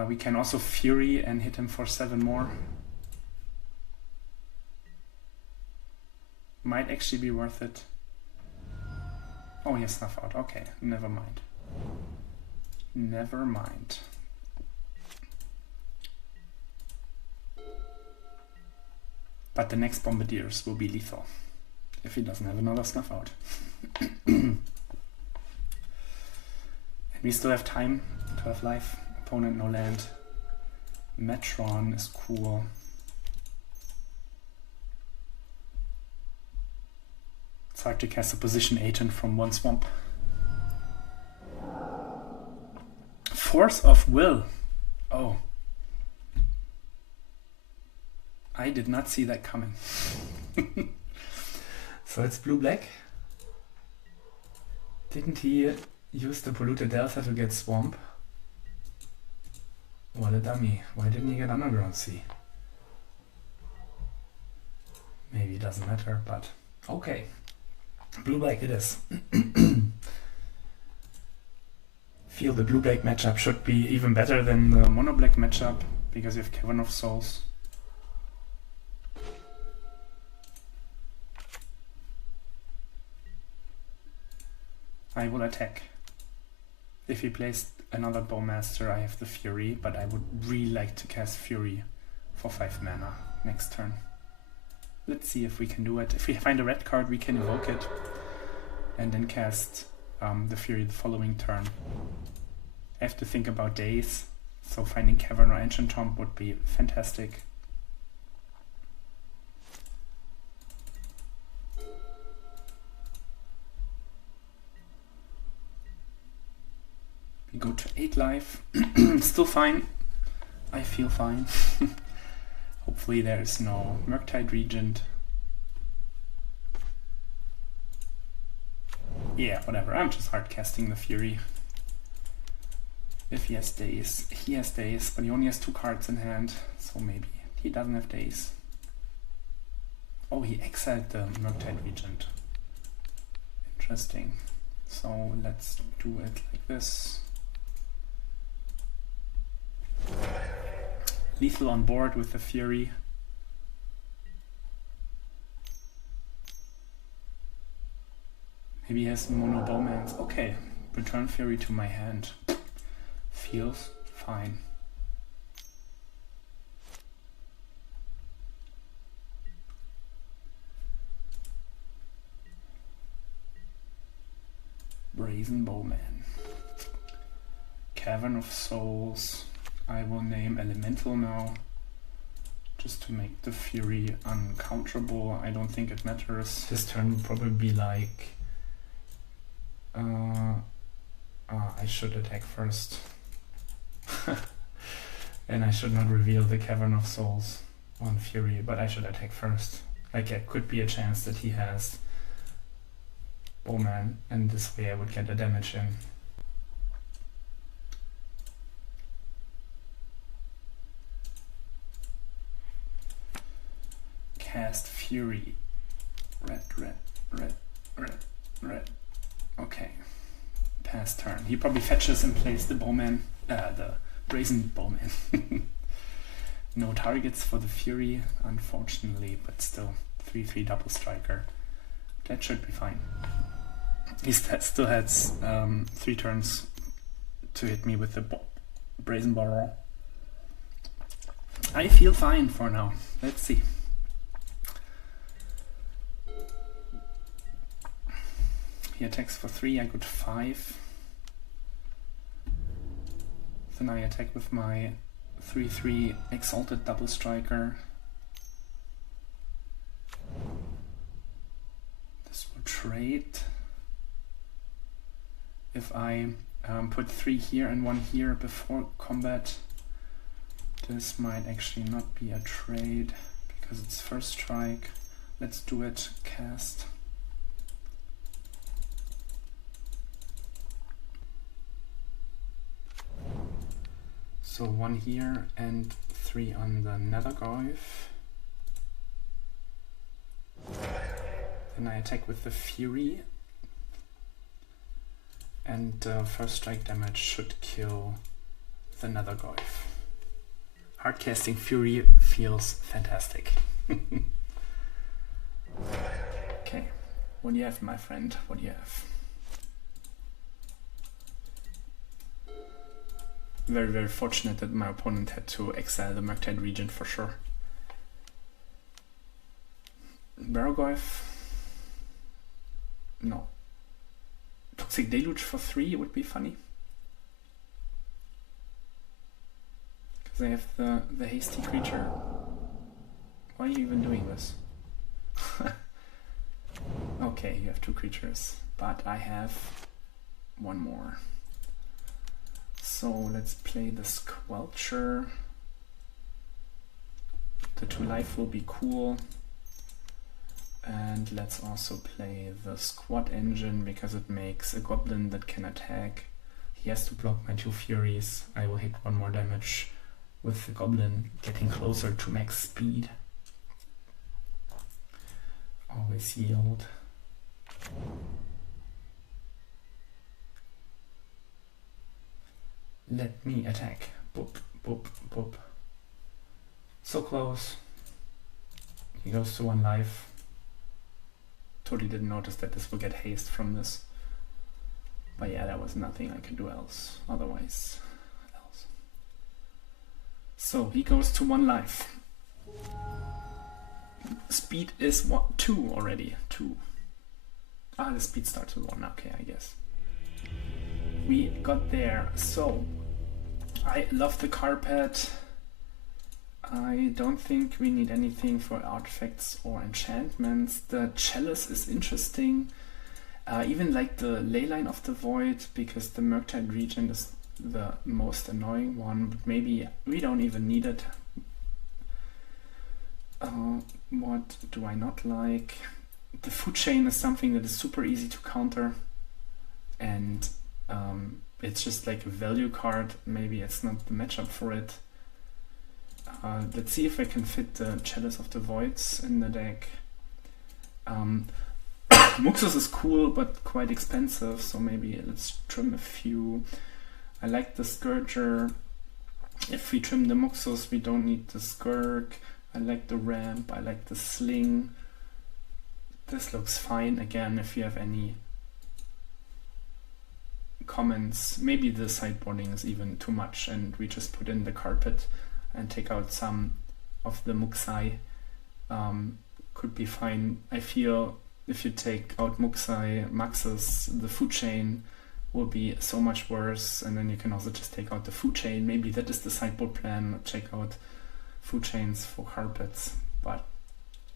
We can also Fury and hit him for 7 more. Might actually be worth it. Oh, he has Snuff Out. Okay, never mind. Never mind. But the next Bombardiers will be lethal if he doesn't have another Snuff Out. And we still have time. 12 life. Opponent no land. Metron is cool. It's hard to cast a position agent from 1 swamp. Force of Will. Oh. I did not see that coming. So it's blue-black. Didn't he use the Polluted Delta to get Swamp? What a dummy. Why didn't he get Underground Sea? Maybe it doesn't matter, but okay. Blue-black it is. Feel the blue-black matchup should be even better than the mono-black matchup because you have Cavern of Souls. I will attack. If he plays another Bowmaster, I have the Fury, but I would really like to cast Fury for 5 mana next turn. Let's see if we can do it. If we find a red card, we can evoke it and then cast the Fury the following turn. I have to think about days, so finding Cavern or Ancient Tomb would be fantastic. We go to 8 life. Still fine. I feel fine. Hopefully there is no Murktide Regent. Yeah, whatever. I'm just hard casting the Fury. If he has days. He has days, but he only has 2 cards in hand, so maybe he doesn't have days. Oh, he exiled the Murktide Regent. Interesting. So let's do it like this. Lethal on board with the Fury. Maybe he has mono Bowmans. Okay, return Fury to my hand. Feels fine. Brazen Bowman. Cavern of Souls. I will name Elemental now, just to make the Fury uncounterable. I don't think it matters. This turn will probably be like... I should attack first. And I should not reveal the Cavern of Souls on Fury, but I should attack first. Like, it could be a chance that he has Bowman, and this way I would get a damage in. Cast Fury. Red, red, red, red, red. Okay. Pass turn. He probably fetches and plays the Bowman, the Brazen Bowman. No targets for the Fury, unfortunately, but still 3/3 double striker. That should be fine. He still has 3 turns to hit me with the Brazen Borrow. I feel fine for now. Let's see. He attacks for 3, I got 5. Then I attack with my 3/3 Exalted Double Striker. This will trade. If I put 3 here and 1 here before combat, this might actually not be a trade because it's first strike. Let's do it. Cast. So 1 here and 3 on the Nethergoyf. and I attack with the Fury. And first strike damage should kill the Nether Goyf. Hardcasting Fury feels fantastic. Okay, what do you have, my friend? What do you have? Very, very fortunate that my opponent had to exile the Murktide Regent for sure. Barrogoyf? No. Toxic Deluge for 3 would be funny. Because I have the hasty creature. Why are you even doing this? Okay, you have 2 creatures, but I have 1 more. So let's play the Squelcher. The 2 life will be cool. And let's also play the Squad Engine because it makes a Goblin that can attack. He has to block my 2 Furies. I will hit 1 more damage with the Goblin, getting closer to max speed. Always yield. Let me attack. Boop, boop, boop. So close. He goes to 1 life. Totally didn't notice that this will get haste from this. But yeah, there was nothing I could do else. Otherwise. So he goes to 1 life. Speed is 2 already. 2. Ah, the speed starts with 1. Okay, I guess. We got there. So I love the carpet. I don't think we need anything for artifacts or enchantments. The chalice is interesting. Even like the Leyline of the Void, because the Murktide Regent is the most annoying one, but maybe we don't even need it. What do I not like? The Food Chain is something that is super easy to counter, and it's just like a value card. Maybe it's not the matchup for it. Let's see if I can fit the Chalice of the Voids in the deck. Muxus is cool, but quite expensive, so maybe let's trim a few. I like the Scourger. If we trim the Muxus, we don't need the Skirk. I like the Ramp, I like the Sling. This looks fine. Again, if you have any comments, maybe the sideboarding is even too much and we just put in the carpet and take out some of the Muxai. Could be fine. I feel if you take out Muxai, Maxus, the Food Chain will be so much worse, and then you can also just take out the Food Chain. Maybe that is the sideboard plan, check out Food Chains for carpets, but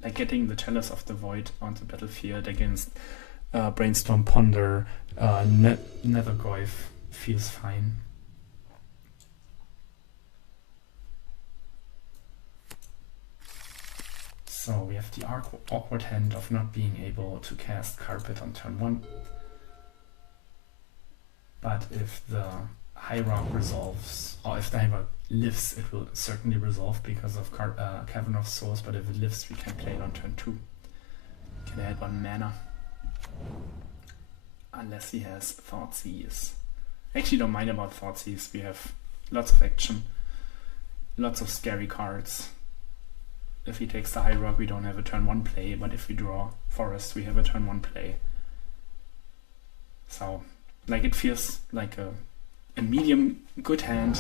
like getting the Chalice of the Void onto battlefield against Brainstorm Ponder, Nether Goyf feels fine. So we have the awkward hand of not being able to cast Carpet on turn 1. But if the High Rock resolves, or if the High Rock lives, it will certainly resolve because of Cavern of Souls, but if it lives, we can play it on turn 2. Can add 1 mana. Unless he has Thoughtseize. Actually don't mind about Thoughtseize, we have lots of action, lots of scary cards. If he takes the High Rock, we don't have a turn 1 play, but if we draw Forest, we have a turn 1 play. So, like, it feels like a medium good hand,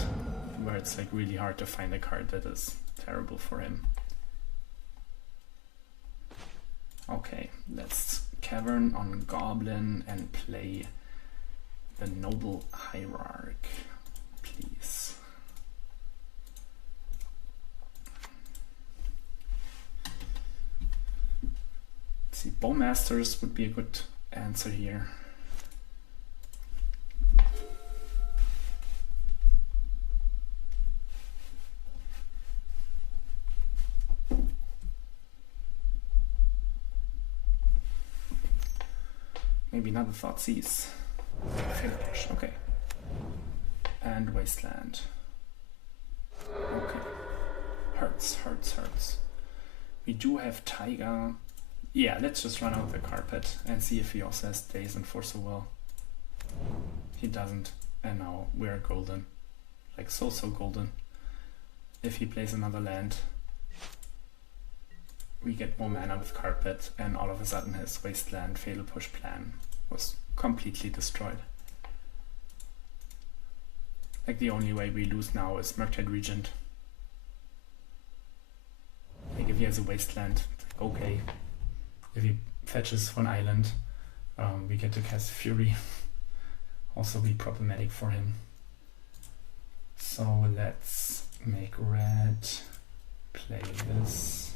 where it's like really hard to find a card that is terrible for him. Okay, let's Cavern on Goblin and play the Noble Hierarch, please. Let's see, Bowmasters would be a good answer here. Maybe another Thoughtseize. Finish, okay. And Wasteland. Okay. Hurts. We do have Taiga. Yeah, let's just run out the carpet and see if he also has Daze and Force of Will. He doesn't, and now we're golden. Like so golden. If he plays another land, we get more mana with carpet, and all of a sudden his Wasteland Fatal Push plan was completely destroyed. Like the only way we lose now is Murktide Regent. Like if he has a Wasteland, okay. If he fetches one island, we get to cast Fury. Also be problematic for him. So let's make red, play this,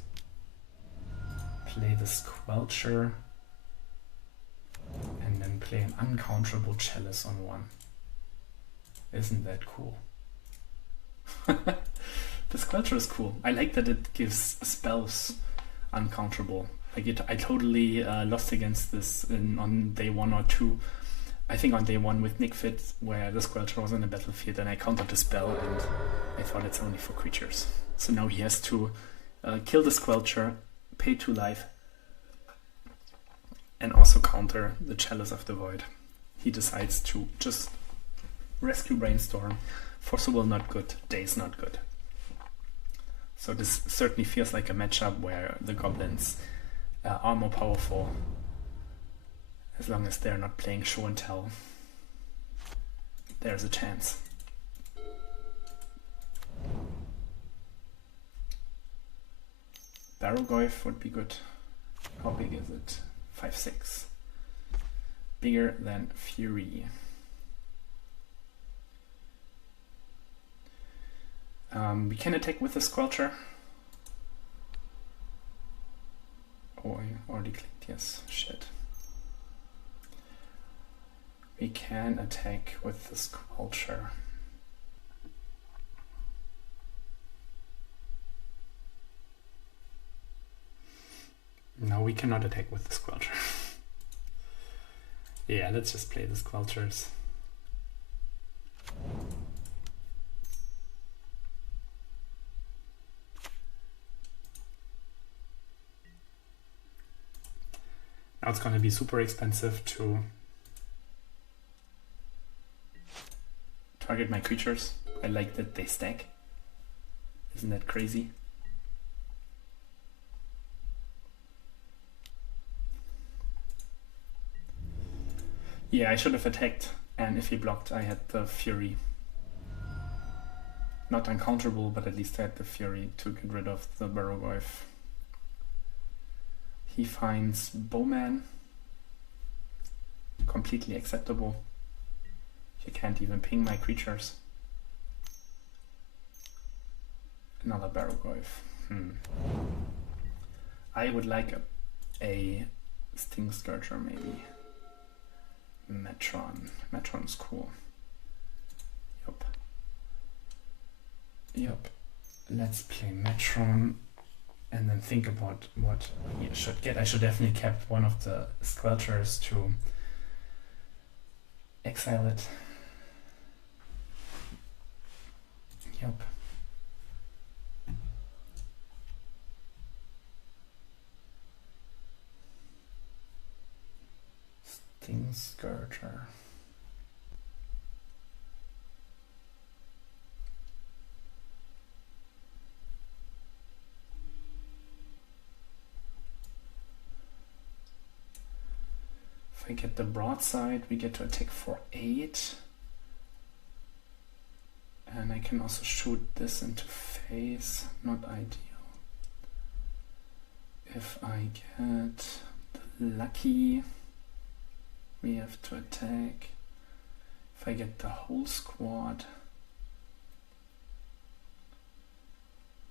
play the Squelcher, and then play an uncounterable Chalice on one. Isn't that cool? The Squelcher is cool. I like that it gives spells uncounterable. Like I totally lost against this on day 1 or 2. I think on day 1 with Nick Fit, where the Squelcher was on the battlefield and I countered the spell and I thought it's only for creatures. So now he has to kill the Squelcher, pay 2 life, and also counter the Chalice of the Void. He decides to just rescue Brainstorm. Force of Will not good, Daze not good. So this certainly feels like a matchup where the Goblins are more powerful, as long as they're not playing show and tell. There's a chance. Barrogoyf would be good. How big is it? 5/6. Bigger than Fury. We can attack with the Squelcher. Oh, I already clicked yes. Shit. We can attack with the Squelcher. No, we cannot attack with the Squelcher. Yeah, let's just play the Squelchers. Now it's going to be super expensive to target my creatures. I like that they stack. Isn't that crazy? Yeah, I should have attacked, and if he blocked, I had the Fury. Not uncounterable, but at least I had the Fury to get rid of the Barrogoyf. He finds Bowman. Completely acceptable. You can't even ping my creatures. Another Barrogoyf. I would like a Sting Scourger maybe. Metron. Metron's cool. Yup. Let's play Metron. And then think about what we should get. I should definitely kept one of the Squelchers to exile it. Yup. Sting Scourger. I get the broadside, we get to attack for 8. And I can also shoot this into face, not ideal. If I get the lucky, we have to attack. If I get the whole squad,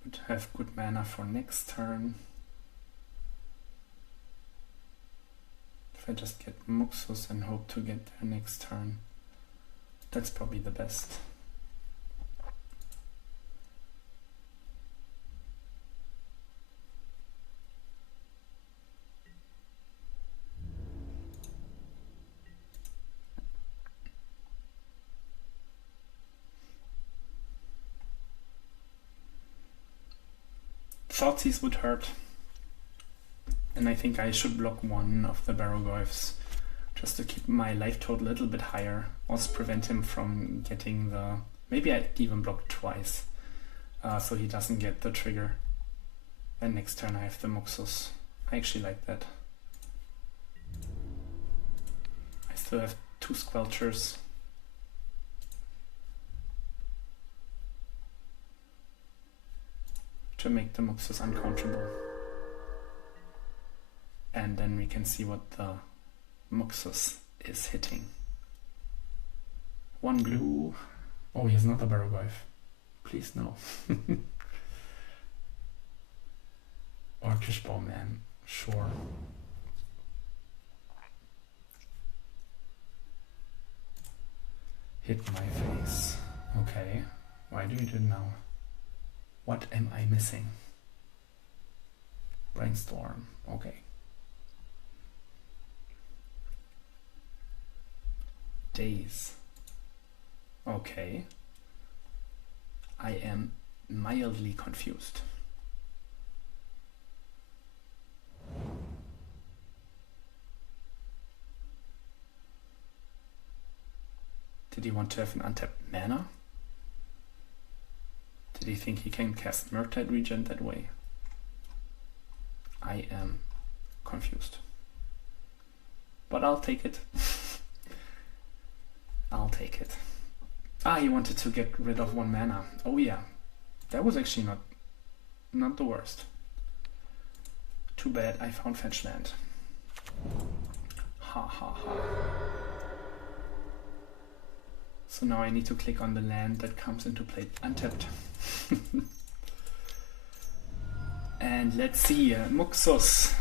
would have good mana for next turn. If I just get Muxus and hope to get there next turn, that's probably the best. Thoughtseize would hurt. And I think I should block one of the Barrogoyfs just to keep my life total a little bit higher. Also prevent him from getting the... Maybe I'd even block twice, so he doesn't get the trigger. And next turn I have the Muxus. I actually like that. I still have 2 Squelchers. To make the Muxus uncounterable. And then we can see what the Muxus is hitting. 1 blue. Oh, he has not a Barrogoyf. Please no. Orcish Bowman, sure. Hit my face. Okay. Why do you do it now? What am I missing? Brainstorm. Okay. Days. Okay. I am mildly confused. Did he want to have an untapped mana? Did he think he can cast Murktide Regent that way? I am confused. But I'll take it. I'll take it. Ah, he wanted to get rid of 1 mana. Oh yeah. That was actually not the worst. Too bad I found fetch land. Ha ha ha. So now I need to click on the land that comes into play untapped. And let's see, Muxus.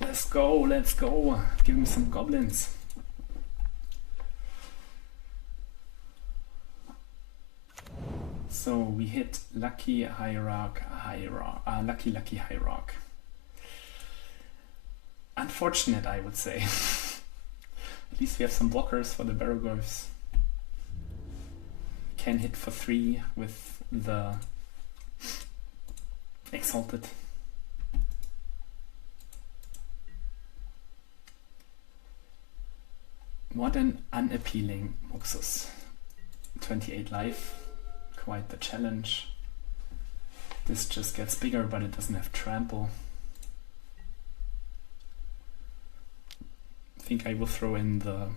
Let's go, let's go. Give me some goblins. So we hit Lucky Hierarch, Lucky Hierarch. Unfortunate, I would say. At least we have some blockers for the Barrogoyfs. Can hit for 3 with the Exalted. What an unappealing Muxus. 28 life. Quite the challenge. This just gets bigger, but it doesn't have trample. I think I will throw in the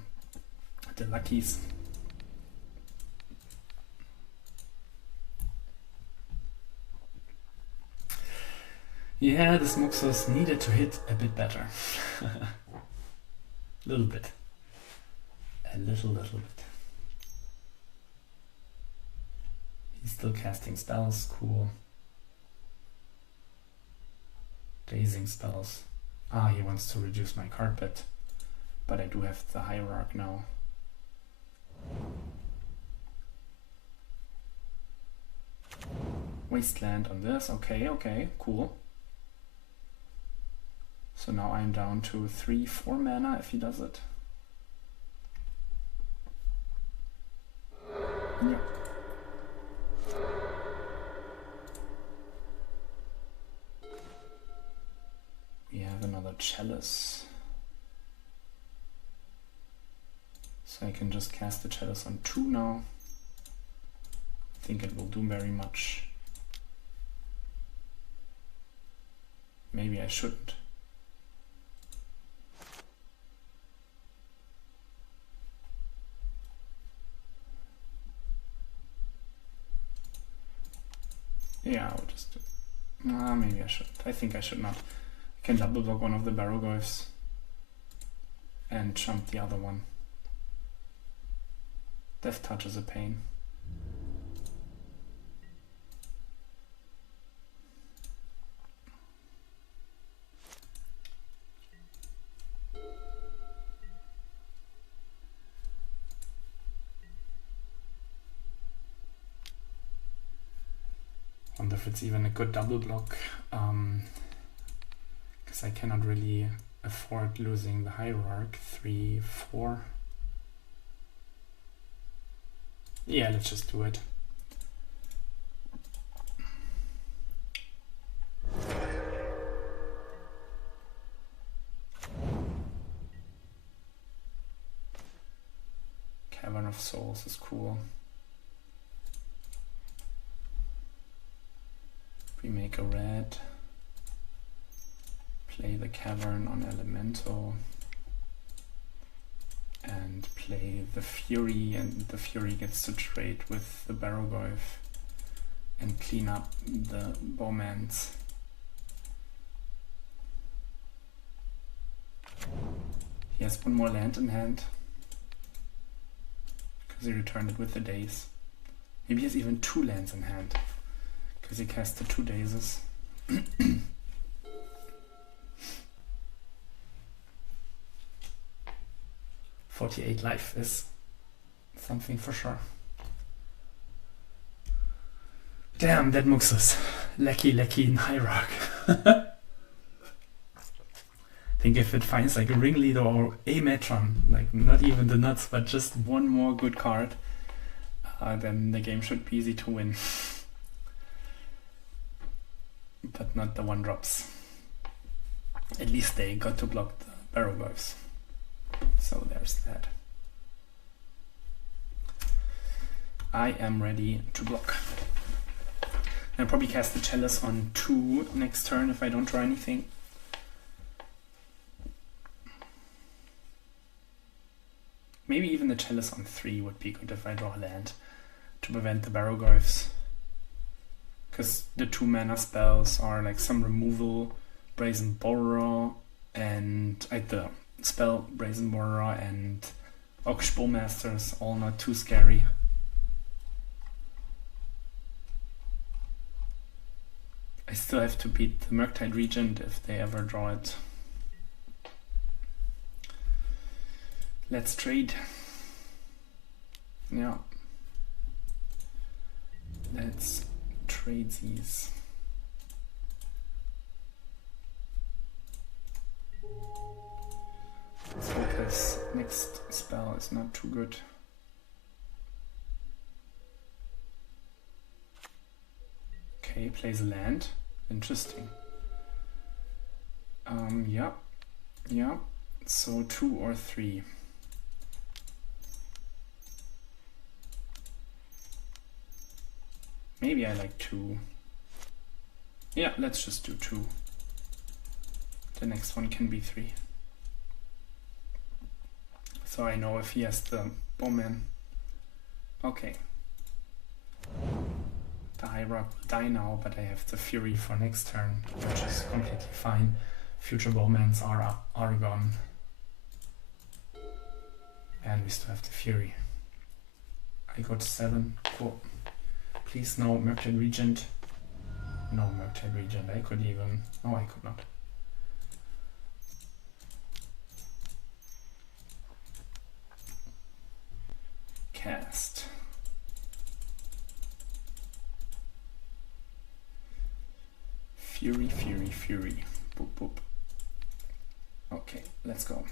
Luckies. Yeah, this Muxus needed to hit a bit better. Little bit. A little bit. He's still casting spells, cool. Dazing spells. Ah, he wants to reduce my carpet. But I do have the Hierarch now. Wasteland on this, okay, cool. So now I'm down to 3-4 mana if he does it. Yep. We have another Chalice. So I can just cast the Chalice on 2 now. I think it will do very much. Maybe I shouldn't. Yeah, I'll just do it. Maybe I should. I think I should not. I can double block one of the Barrogoyfs and jump the other one. Death Touch is a pain. Wonder if it's even a good double block, because I cannot really afford losing the Hierarch. 3, 4. Yeah, let's just do it. of Souls is cool. We make a red, play the Cavern on Elemental, and play the Fury, and the Fury gets to trade with the Barrowglyph and clean up the Bowmans. He has one more land in hand because he returned it with the days. Maybe he has even 2 lands in hand because he cast the 2 dazes. 48 life is something for sure. Damn, that Muxus. Lecky in High Rock. I think if it finds like a Ringleader or a Metron, like not even the nuts, but just one more good card, then the game should be easy to win. But not the 1-drops. At least they got to block the Barrowglyphs. So there's that. I am ready to block. I'll probably cast the Chalice on 2 next turn if I don't draw anything. Maybe even the Chalice on 3 would be good if I draw land to prevent the Barrowglyphs. Because the 2 mana spells are like some removal, Brazen Borrower, and the spell Brazen Borrower and Orcish Bowmasters, all not too scary. I still have to beat the Murktide Regent if they ever draw it. Let's trade. Yeah. Let's trade these. Let's hope his next spell is not too good. Okay, plays a land. Interesting. Yeah. So 2 or 3. Maybe I like 2. Yeah, let's just do 2. The next one can be 3. So I know if he has the Bowman. Okay. The High Rock will die now, but I have the Fury for next turn, which is completely fine. Future Bowmans are gone. And we still have the Fury. I got 7. Cool. Please no Murktide Regent. No Murktide Regent. I could even... No, I could not. Cast. Fury. Boop, boop. Okay, let's go.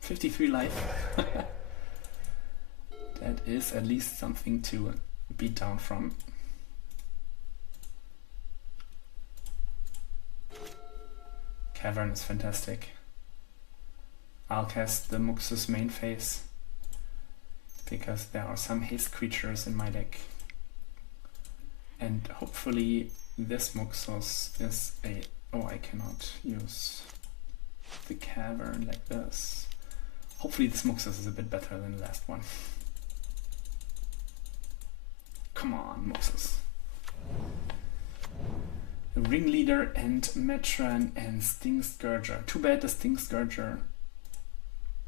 53 life. That is at least something to beat down from. Cavern is fantastic. I'll cast the Muxus main phase because there are some haste creatures in my deck. And hopefully this Muxus is a... Oh, I cannot use the Cavern like this. Hopefully this Muxus is a bit better than the last one. Come on, Muxus. Ringleader and Metron and Sting Scourger. Too bad the Sting Scourger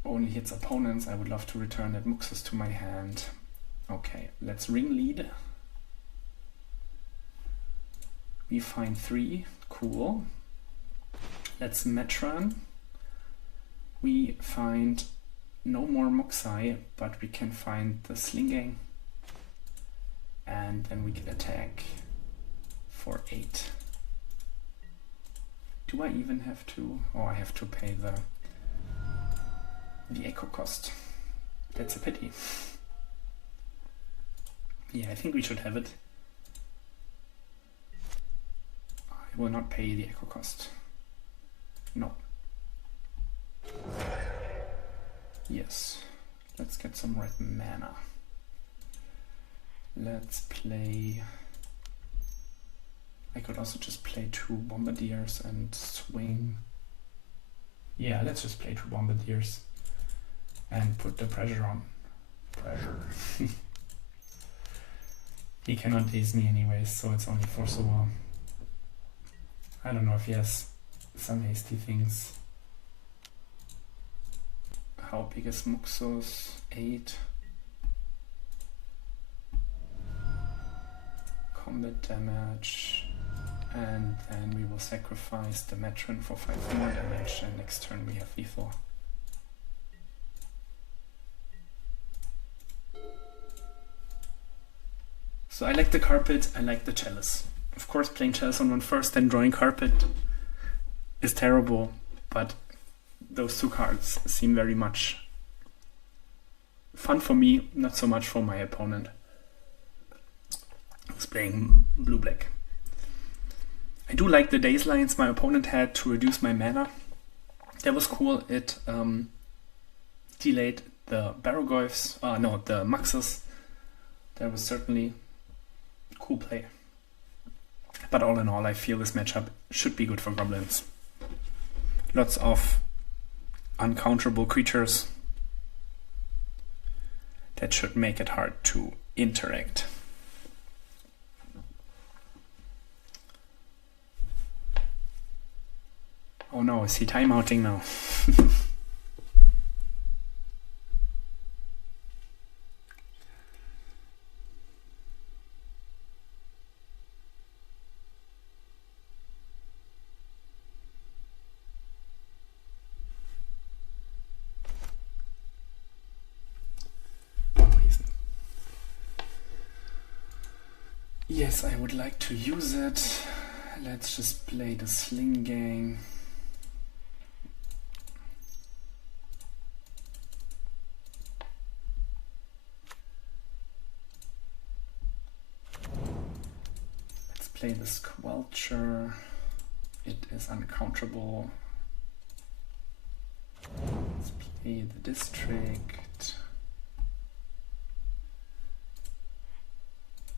only hits opponents. I would love to return that Muxus to my hand. Okay, let's Ringlead. We find 3. Cool. Let's Metron. We find no more Muxai, but we can find the Slinging. And then we can attack for 8. Do I even have to? Oh, I have to pay the echo cost. That's a pity. Yeah, I think we should have it. I will not pay the echo cost. No. Yes. Let's get some red mana. Let's play... I could also just play 2 Bombardiers and swing. Yeah, let's just play 2 Bombardiers and put the pressure on. Pressure. He cannot daze me anyways, so it's only for so long. I don't know if he has some hasty things. How big is Muxus? 8. Combat damage. And then we will sacrifice the Matron for 5 more damage, and next turn we have lethal. So I like the carpet, I like the chalice. Of course, playing chalice on 1 first, then drawing carpet is terrible, but those 2 cards seem very much fun for me, not so much for my opponent who's playing blue-black. I do like the daze lines my opponent had to reduce my mana. That was cool. It delayed the Barrogoyfs, no, the Muxus. That was certainly a cool play. But all in all, I feel this matchup should be good for Goblins. Lots of uncounterable creatures that should make it hard to interact. Oh no, is he timeouting now? Yes, I would like to use it. Let's just play the Sling Gang. Let's play the Squelcher. It is uncounterable. Let's play the District.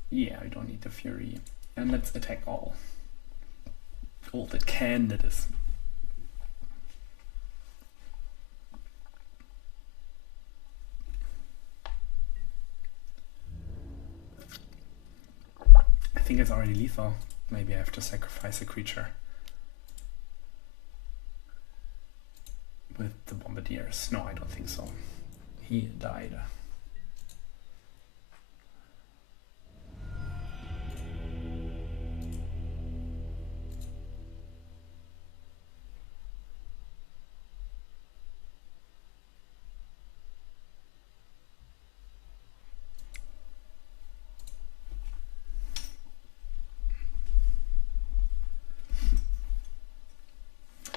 Yeah, I don't need the Fury. And let's attack all. All that can, that is. I think it's already lethal. Maybe I have to sacrifice a creature. With the Bombardiers. No, I don't think so. He died.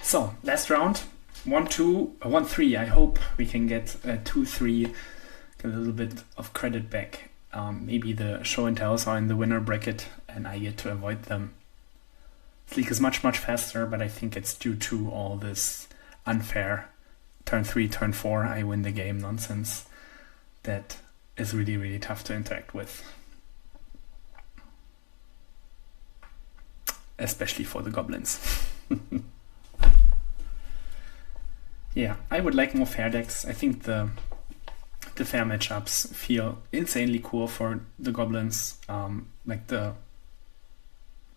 So, last round, 1-2, 1-3. I hope we can get 2-3, get a little bit of credit back. Maybe the show and tells are in the winner bracket and I get to avoid them. This league is much, much faster, but I think it's due to all this unfair turn 3, turn 4, I win the game nonsense that is really, really tough to interact with. Especially for the Goblins. Yeah, I would like more fair decks. I think the fair matchups feel insanely cool for the Goblins. Like the,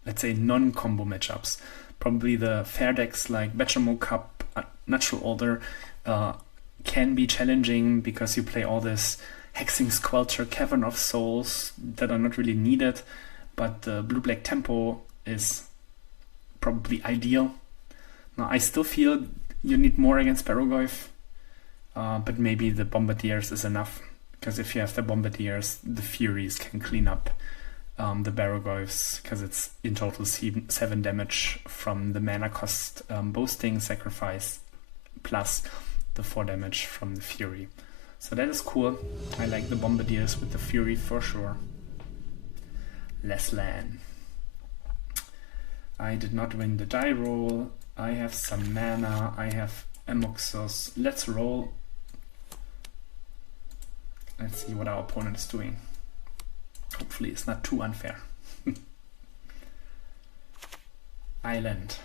let's say, non-combo matchups. Probably the fair decks like Bechamel Cup, Natural Order can be challenging because you play all this Hexing Squelcher, Cavern of Souls that are not really needed. But the blue-black tempo is probably ideal. Now, I still feel you need more against Barrogoyf, but maybe the Bombardiers is enough, because if you have the Bombardiers, the Furies can clean up the Barrogoyfs, because it's in total 7 damage from the mana cost boasting sacrifice, plus the 4 damage from the Fury. So that is cool. I like the Bombardiers with the Fury for sure. Less land. I did not win the die roll. I have some mana, I have Amoxos. Let's roll. Let's see what our opponent is doing. Hopefully it's not too unfair. Island.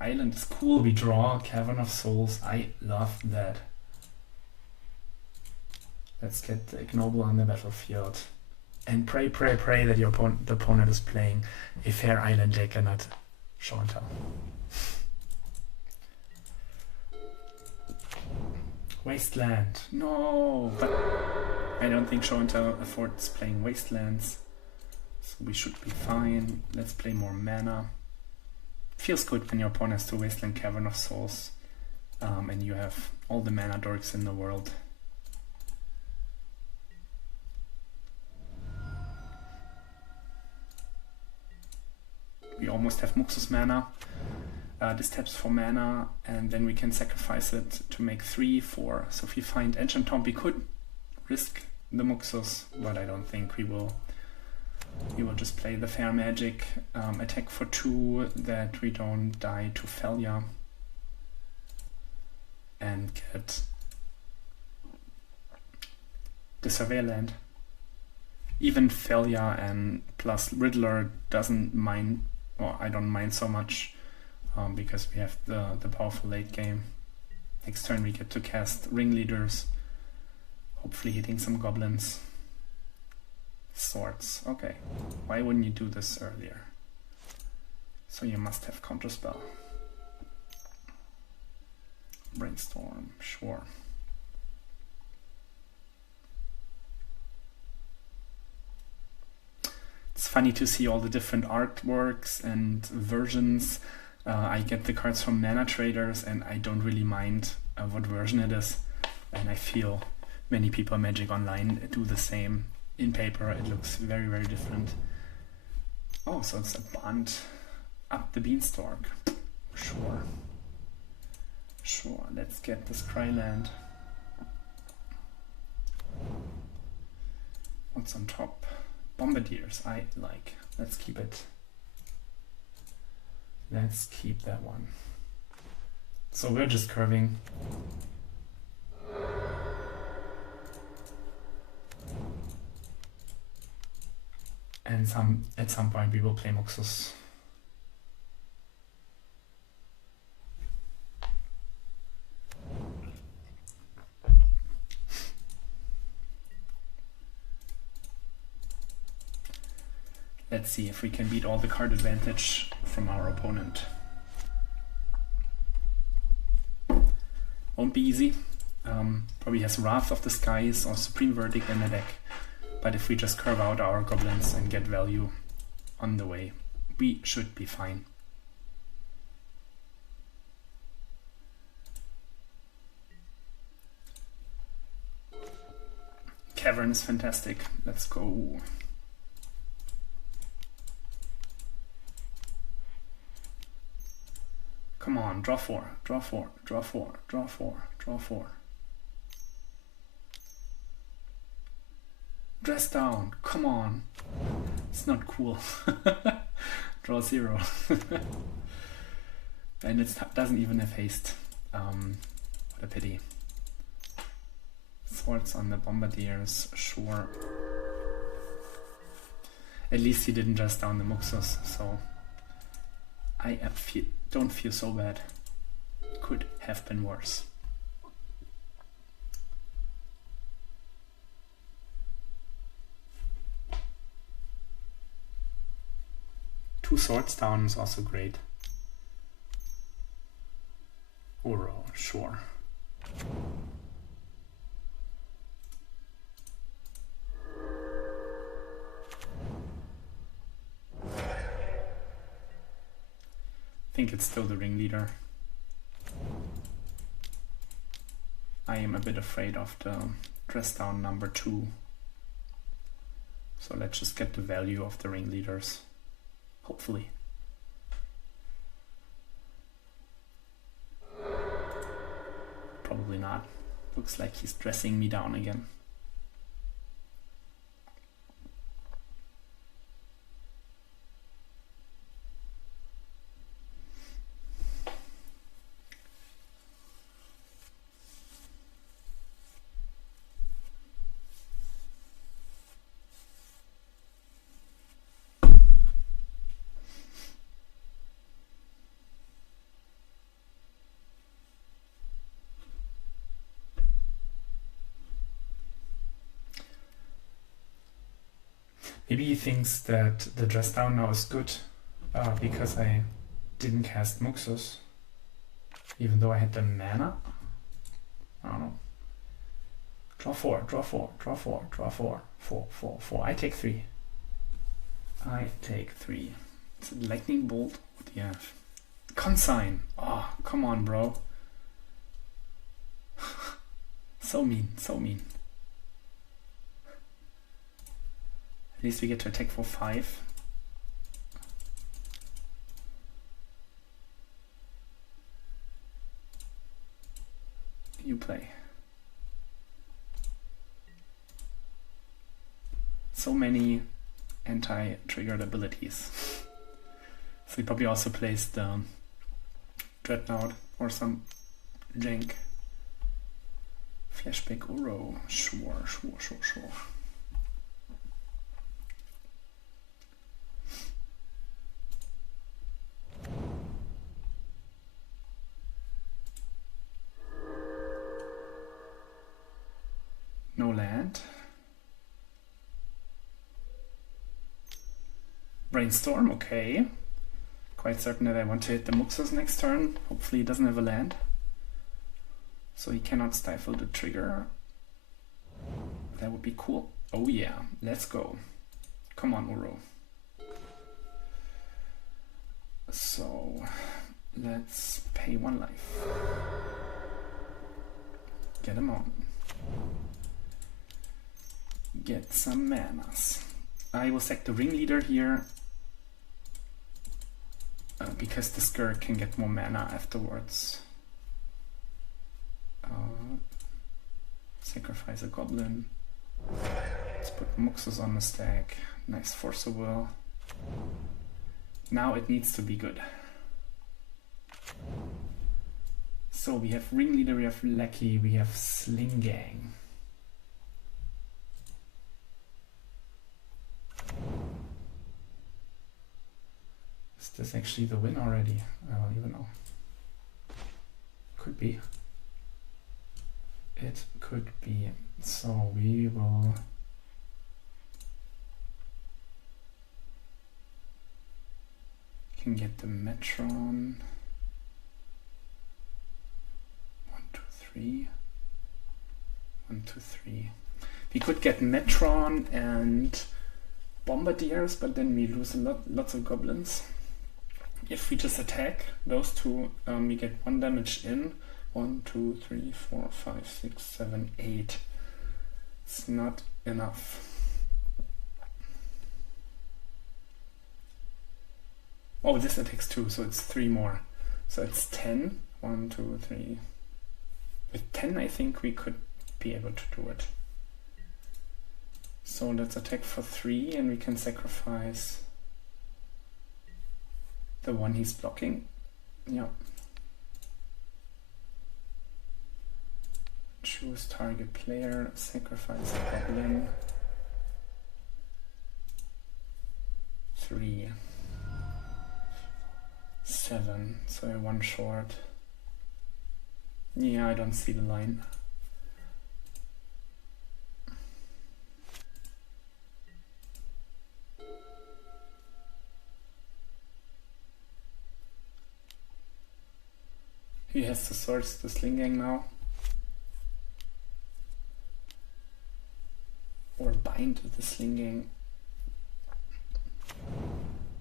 Island is cool. We draw Cavern of Souls. I love that. Let's get the ignoble on the battlefield. And pray that your the opponent is playing a fair island deck and not show and tell. Wasteland. No, but I don't think show and tell affords playing Wastelands. So we should be fine. Let's play more mana. Feels good when your opponent has to Wasteland Cavern of Souls and you have all the mana dorks in the world. We almost have Muxus mana. This taps for mana and then we can sacrifice it to make 3, 4. So if we find Ancient Tomb, we could risk the Muxus, but I don't think we will. We will just play the fair magic, attack for 2, that we don't die to failure, and get the Surveyor land. Even failure and plus Riddler doesn't mind, or I don't mind so much, because we have the powerful late game. Next turn we get to cast Ringleaders, hopefully hitting some goblins. Swords. Okay. Why wouldn't you do this earlier? So you must have Counterspell. Brainstorm. Sure. It's funny to see all the different artworks and versions. I get the cards from Mana Traders and I don't really mind what version it is. And I feel many people Magic Online do the same. In paper it looks very, very different. Oh, so it's a Bant up the beanstalk. Sure. Sure, let's get this Cryland. What's on top? Bombardiers, I like. Let's keep it. Let's keep that one. So we're just curving. And at some point we will play Muxus. Let's see if we can beat all the card advantage from our opponent. Won't be easy. Probably has Wrath of the Skies or Supreme Verdict in the deck. But if we just curve out our goblins and get value on the way, we should be fine. Cavern is fantastic. Let's go. Come on, draw 4, draw 4, draw 4, draw 4, draw 4. Dress down, come on. It's not cool. Draw 0. And it doesn't even have haste. What a pity. Swords on the Bombardiers, sure. At least he didn't dress down the Muxus, so I don't feel so bad. Could have been worse. Two swords down is also great. Oro, sure. I think it's still the ringleader. I am a bit afraid of the dress down number 2. So let's just get the value of the ringleaders. Hopefully. Probably not. Looks like he's dressing me down again. Maybe he thinks that the dress down now is good because I didn't cast Muxus, even though I had the mana. I don't know. Draw 4, draw 4, draw 4, draw 4, 4, 4, 4. I take 3. I take 3. It's a lightning bolt. What do you have? Consign. Oh, come on, bro. So mean, so mean. At least we get to attack for 5. You play. So many anti-triggered abilities. So he probably also plays the Dreadnought or some jank. Flashback Uro. Sure, sure, sure, sure. No land. Brainstorm, okay. Quite certain that I want to hit the Muxus next turn. Hopefully he doesn't have a land. So he cannot stifle the trigger. That would be cool. Oh yeah, let's go. Come on, Uro. So let's pay 1 life. Get him on. Get some manas. I will sack the ringleader here because the Skurk can get more mana afterwards. Sacrifice a Goblin. Let's put Muxus on the stack. Nice Force of Will. Now it needs to be good. So we have ringleader, we have lackey, we have sling gang. Is this actually the win already? I don't even know. Could be. It could be. So we will can get the Metron. 1, 2, 3. 1, 2, 3. We could get Metron and Bombardiers, but then we lose lots of goblins. If we just attack those two, we get 1 damage in. 1, 2, 3, 4, 5, 6, 7, 8. It's not enough. Oh, this attacks 2, so it's 3 more. So it's 10. 1, 2, 3. With 10, I think we could be able to do it. So let's attack for 3, and we can sacrifice the one he's blocking. Yeah. Choose target player, sacrifice a Goblin. 3. 7, so 1 short. Yeah, I don't see the line. He has to source the sling gang now. Or bind the sling gang.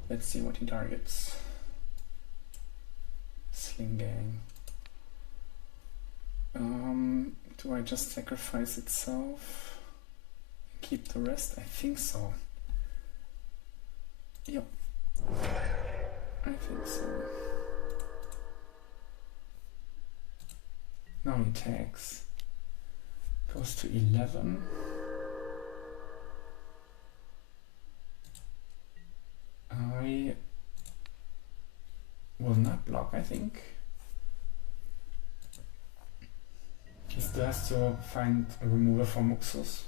Let's see what he targets. Sling gang. Do I just sacrifice itself? Keep the rest? I think so. Yep. I think so. Now he attacks. Goes to 11. I will not block, I think. He still has to find a remover for Muxus.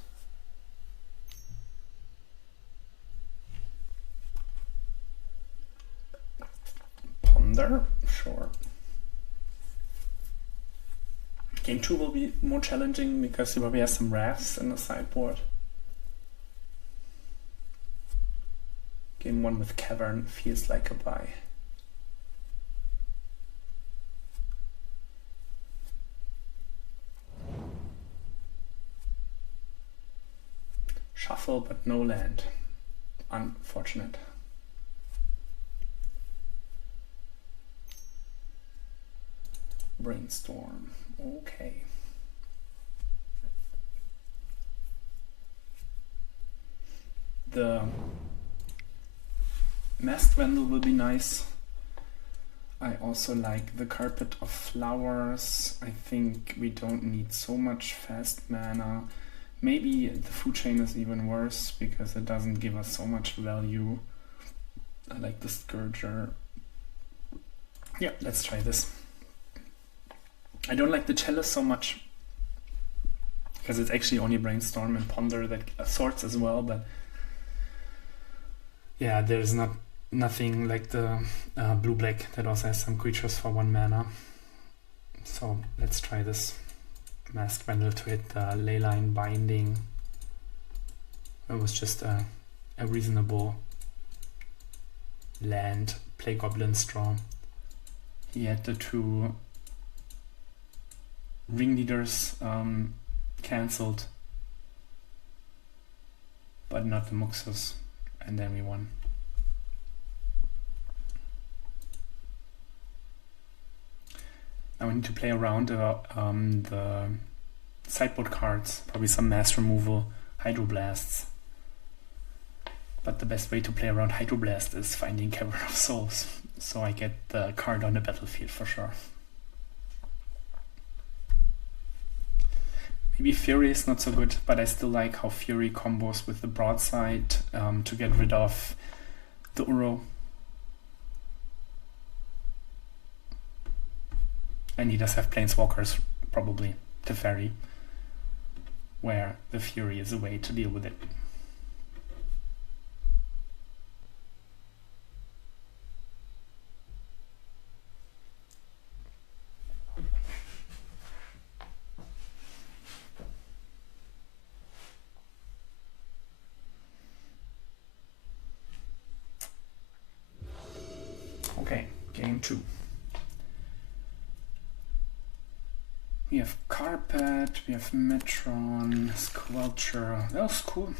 Ponder, sure. Game 2 will be more challenging because he probably has some Wraths in the sideboard. Game 1 with Cavern feels like a buy. Shuffle, but no land. Unfortunate. Brainstorm. Okay. The Masked Vandal will be nice. I also like the Carpet of Flowers. I think we don't need so much fast mana. Maybe the Food Chain is even worse because it doesn't give us so much value. I like the Scourger. Yeah, let's try this. I don't like the Chalice so much because it's actually only Brainstorm and Ponder that sorts as well, but yeah, there's nothing like the blue-black that also has some creatures for 1 mana. So let's try this. Masked Vandal to hit the Leyline Binding. It was just a reasonable land. Play Goblins, draw. He had the 2 Ringleaders cancelled, but not the Muxus, and then we won. Now we need to play around the sideboard cards, probably some mass removal, Hydroblasts. But the best way to play around Hydroblast is finding Cavern of Souls, so I get the card on the battlefield for sure. Maybe Fury is not so good, but I still like how Fury combos with the Broadside to get rid of the Uro. And he does have Planeswalkers, probably, Teferi, where the Fury is a way to deal with it. Okay, game 2. We have Carpet, we have Metron, Squelcher. That was cool.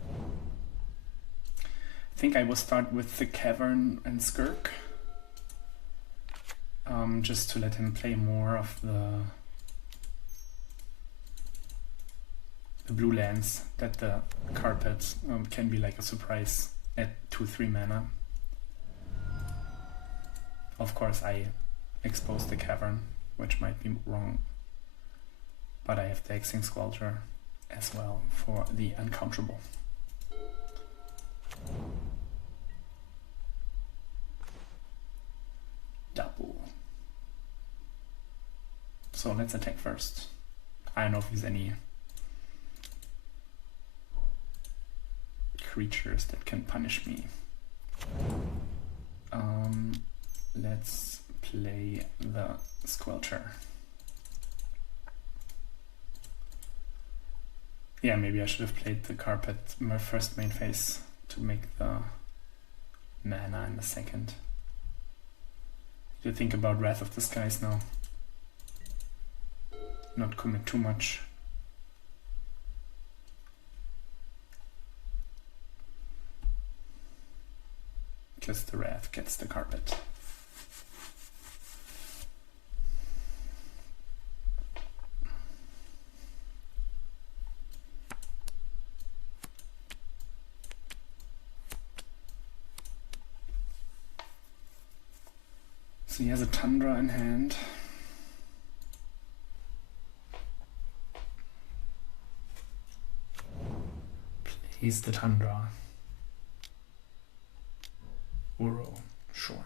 I think I will start with the Cavern and Skirk. Just to let him play more of the blue lands that the Carpet can be like a surprise at 2-3 mana. Of course I expose the Cavern, which might be wrong, but I have the Hexing Squelcher as well for the uncounterable. Double. So let's attack first. I don't know if there's any creatures that can punish me. Let's play the Squelcher. Yeah, maybe I should have played the Carpet my first main phase to make the mana in the second. Do you think about Wrath of the Skies now? Not commit too much. Because the Wrath gets the Carpet. So he has a Tundra in hand. Plays the Tundra. Uro, sure.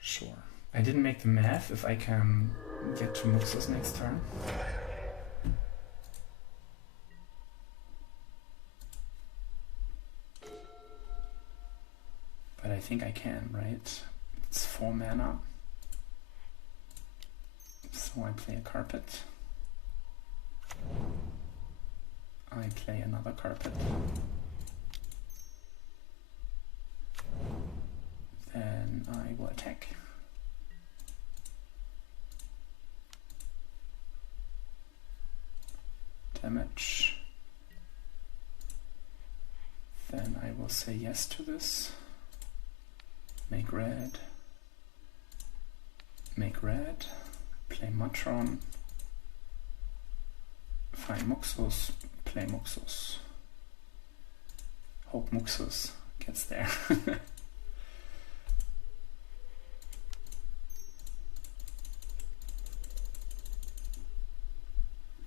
Sure. I didn't make the math if I can get to Muxus next turn. But I think I can, right? It's 4 mana. So I play a Carpet. I play another carpet. Then I will attack. Damage. Then I will say yes to this. Make red. Make red. Play Matron. Find Muxus. Play Muxus. Hope Muxus gets there.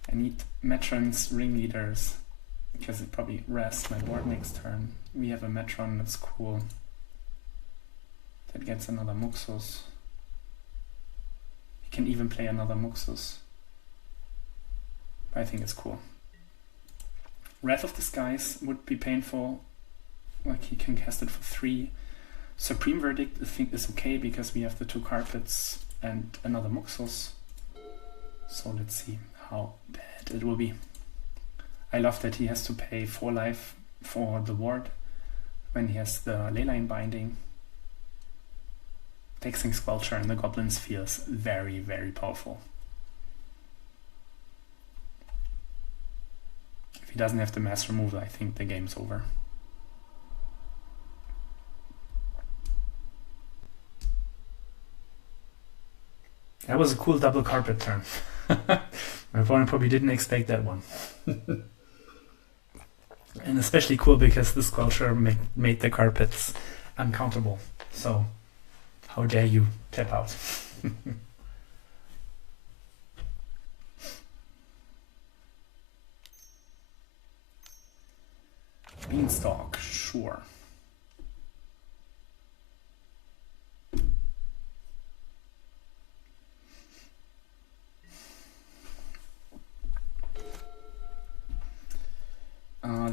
I need Matrons, ringleaders, because it probably rests my board next turn. We have a Matron that's cool. That gets another Muxus. He can even play another Muxus. But I think it's cool. Wrath of the Skies would be painful. Like he can cast it for 3. Supreme Verdict I think is okay because we have the 2 carpets and another Muxus. So let's see how bad it will be. I love that he has to pay 4 life for the ward when he has the Leyline Binding. Taxing Squelcher in the Goblins feels very, very powerful. If he doesn't have the mass removal, I think the game's over. That was a cool double carpet turn. My opponent probably didn't expect that one. And especially cool because the Squelcher made the carpets uncountable. So, how dare you tap out? Beanstalk, sure.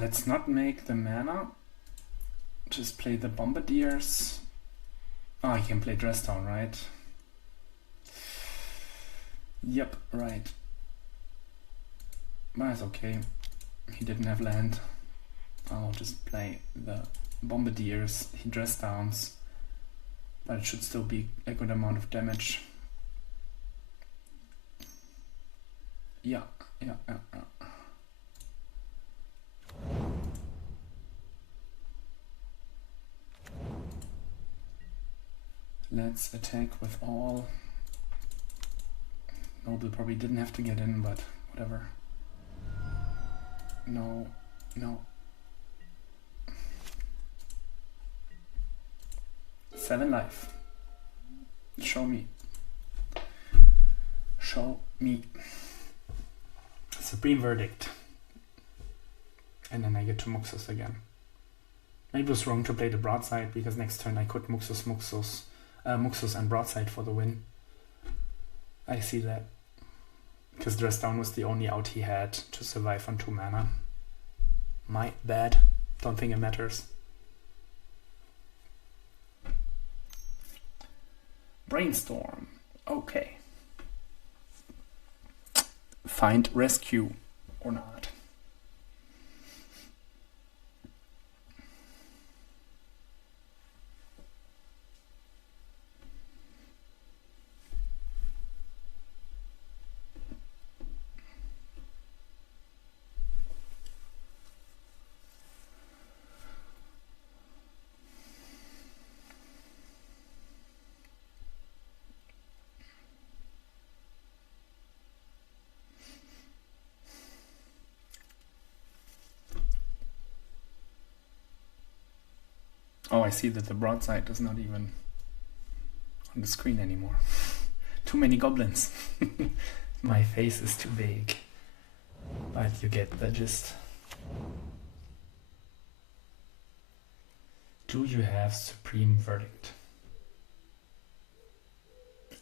Let's not make the mana. Just play the Bombardiers. Oh, he can play Dress Down, right? Yep, right. But it's okay. He didn't have land. I'll just play the Bombardiers. He Dress Downs. But it should still be a good amount of damage. Yeah. Let's attack with all. Noble probably didn't have to get in, but whatever. No. 7 life. Show me. Supreme Verdict. And then I get to Muxus again. Maybe it was wrong to play the Broadside because next turn I could Muxus and Broadside for the win. I see that. Because Dress Down was the only out he had to survive on 2 mana. My bad. Don't think it matters. Brainstorm. Okay. Find rescue or not. Oh, I see that the Broadside is not even on the screen anymore. Too many goblins. My face is too big. But you get the gist. Do you have Supreme Verdict?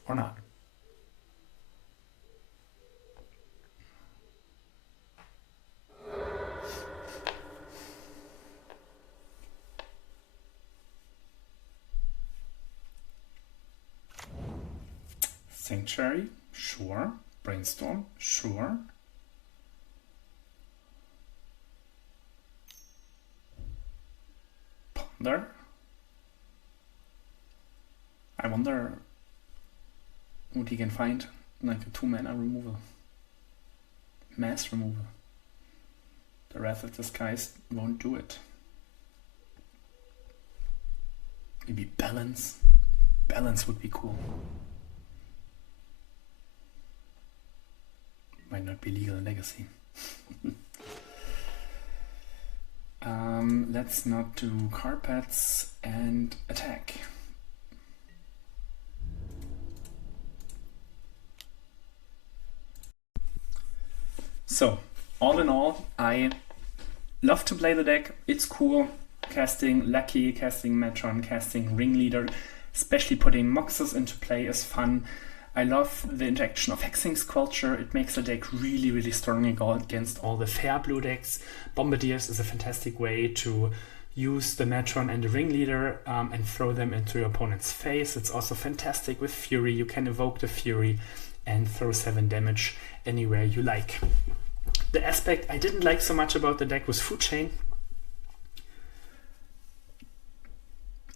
Or not? Sanctuary, sure. Brainstorm, sure. I wonder what he can find, like a 2-mana removal. Mass removal. The Wrath of the Skies won't do it. Maybe Balance. Balance would be cool. Might not be legal in Legacy. Let's not do carpets and attack. So, all in all, I love to play the deck. It's cool. Casting Lucky, casting Metron, casting Ringleader, especially putting Moxes into play is fun. I love the interaction of Hexing Squelcher. It makes the deck really, really strong against all the fair blue decks. Bombardiers is a fantastic way to use the Metron and the Ringleader and throw them into your opponent's face. It's also fantastic with Fury. You can evoke the Fury and throw 7 damage anywhere you like. The aspect I didn't like so much about the deck was Food Chain.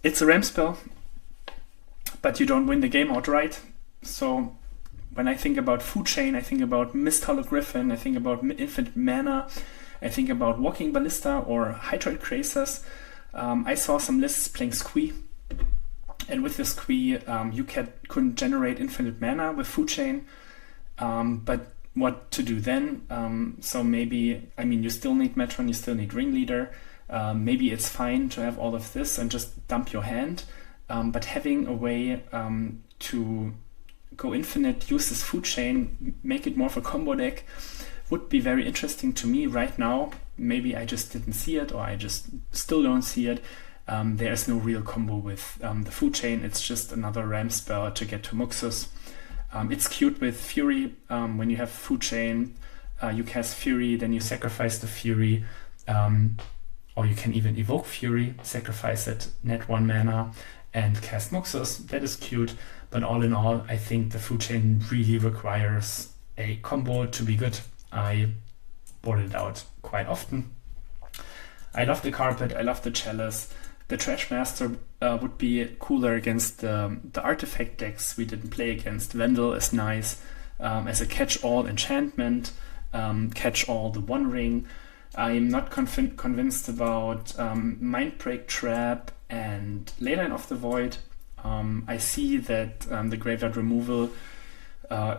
It's a ramp spell, but you don't win the game outright. So when I think about Food Chain, I think about Mist Hologriffin, I think about Infinite Mana, I think about Walking Ballista or Hydroid Crazers. I saw some lists playing Squee, and with the Squee, you couldn't generate infinite mana with Food Chain, but what to do then? So maybe, I mean, you still need Metron, you still need Ringleader. Maybe it's fine to have all of this and just dump your hand, but having a way to go infinite, use this Food Chain, make it more of a combo deck would be very interesting to me right now. Maybe I just didn't see it, or I just still don't see it. There's no real combo with the Food Chain. It's just another ramp spell to get to Muxus. It's cute with Fury. When you have Food Chain, you cast Fury, then you sacrifice the Fury, or you can even evoke Fury, sacrifice it, net 1 mana, and cast Muxus. That is cute, but all in all, I think the Food Chain really requires a combo to be good. I board it out quite often. I love the Carpet, I love the Chalice. The Trash Master would be cooler against the artifact decks we didn't play against. Vendel is nice as a catch-all enchantment, catch-all the One Ring. I'm not convinced about Mindbreak Trap and Leyline of the Void. I see that the Graveyard Removal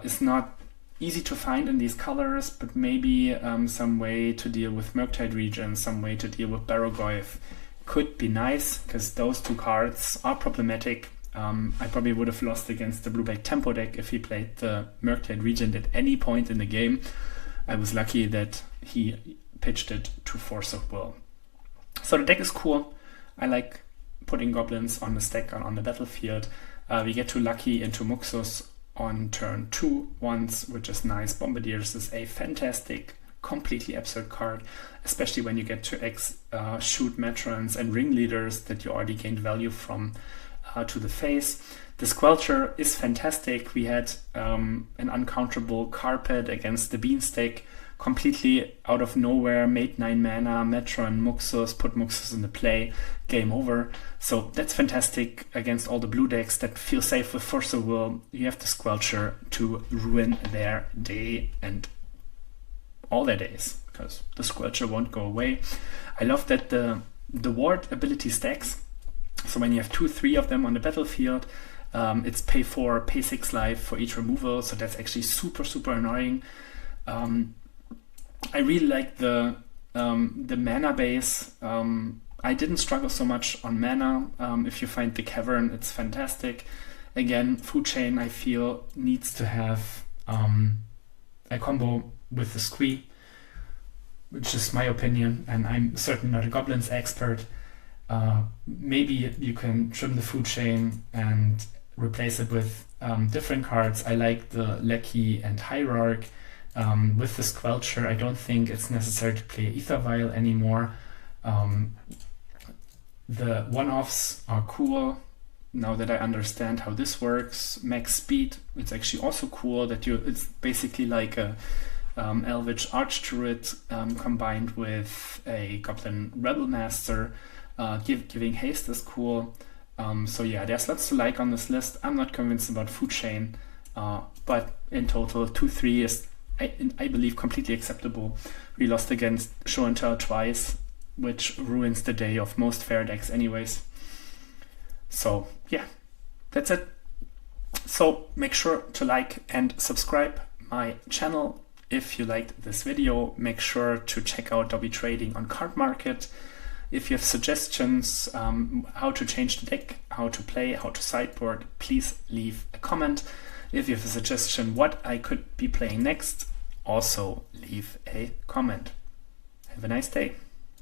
is not easy to find in these colors, but maybe some way to deal with Murktide Region, some way to deal with Barrogoyf could be nice, because those 2 cards are problematic. I probably would have lost against the Blue-Black Tempo deck if he played the Murktide Region at any point in the game. I was lucky that he pitched it to Force of Will. So the deck is cool. I like putting goblins on the stack on the battlefield. We get to Lucky into Muxus on turn 2 once, which is nice. Bombardiers is a fantastic, completely absurd card, especially when you get to shoot Metrons and Ringleaders that you already gained value from to the face. The Squelcher is fantastic. We had an uncounterable Carpet against the Beanstake, completely out of nowhere, made 9 mana, Metron, Muxus, put Muxus in the play, game over. So that's fantastic against all the blue decks that feel safe with Force of Will. You have the Squelcher to ruin their day and all their days, because the Squelcher won't go away. I love that the ward ability stacks. So when you have 2-3 of them on the battlefield, it's pay 4, pay 6 life for each removal. So that's actually super, super annoying. I really like the mana base. I didn't struggle so much on mana. If you find the Cavern, it's fantastic. Again, Food Chain, I feel, needs to have a combo with the Squee, which is my opinion, and I'm certainly not a Goblins expert. Maybe you can trim the Food Chain and replace it with different cards. I like the Lecky and Hierarch. With the Squelcher, I don't think it's necessary to play Ether Vial anymore. The one-offs are cool. Now that I understand how this works, max speed, it's actually also cool that it's basically like a Elvish Archdruid combined with a Goblin Rebel Master. Giving haste is cool. So yeah, there's lots to like on this list. I'm not convinced about Food Chain, but in total 2-3 is, I believe, completely acceptable. We lost against Show and Tell twice, which ruins the day of most fair decks anyways. So yeah, that's it. So make sure to like and subscribe my channel if you liked this video. Make sure to check out Dobby Trading on Card Market. If you have suggestions how to change the deck, how to play, how to sideboard, please leave a comment. If you have a suggestion what I could be playing next, also leave a comment. Have a nice day.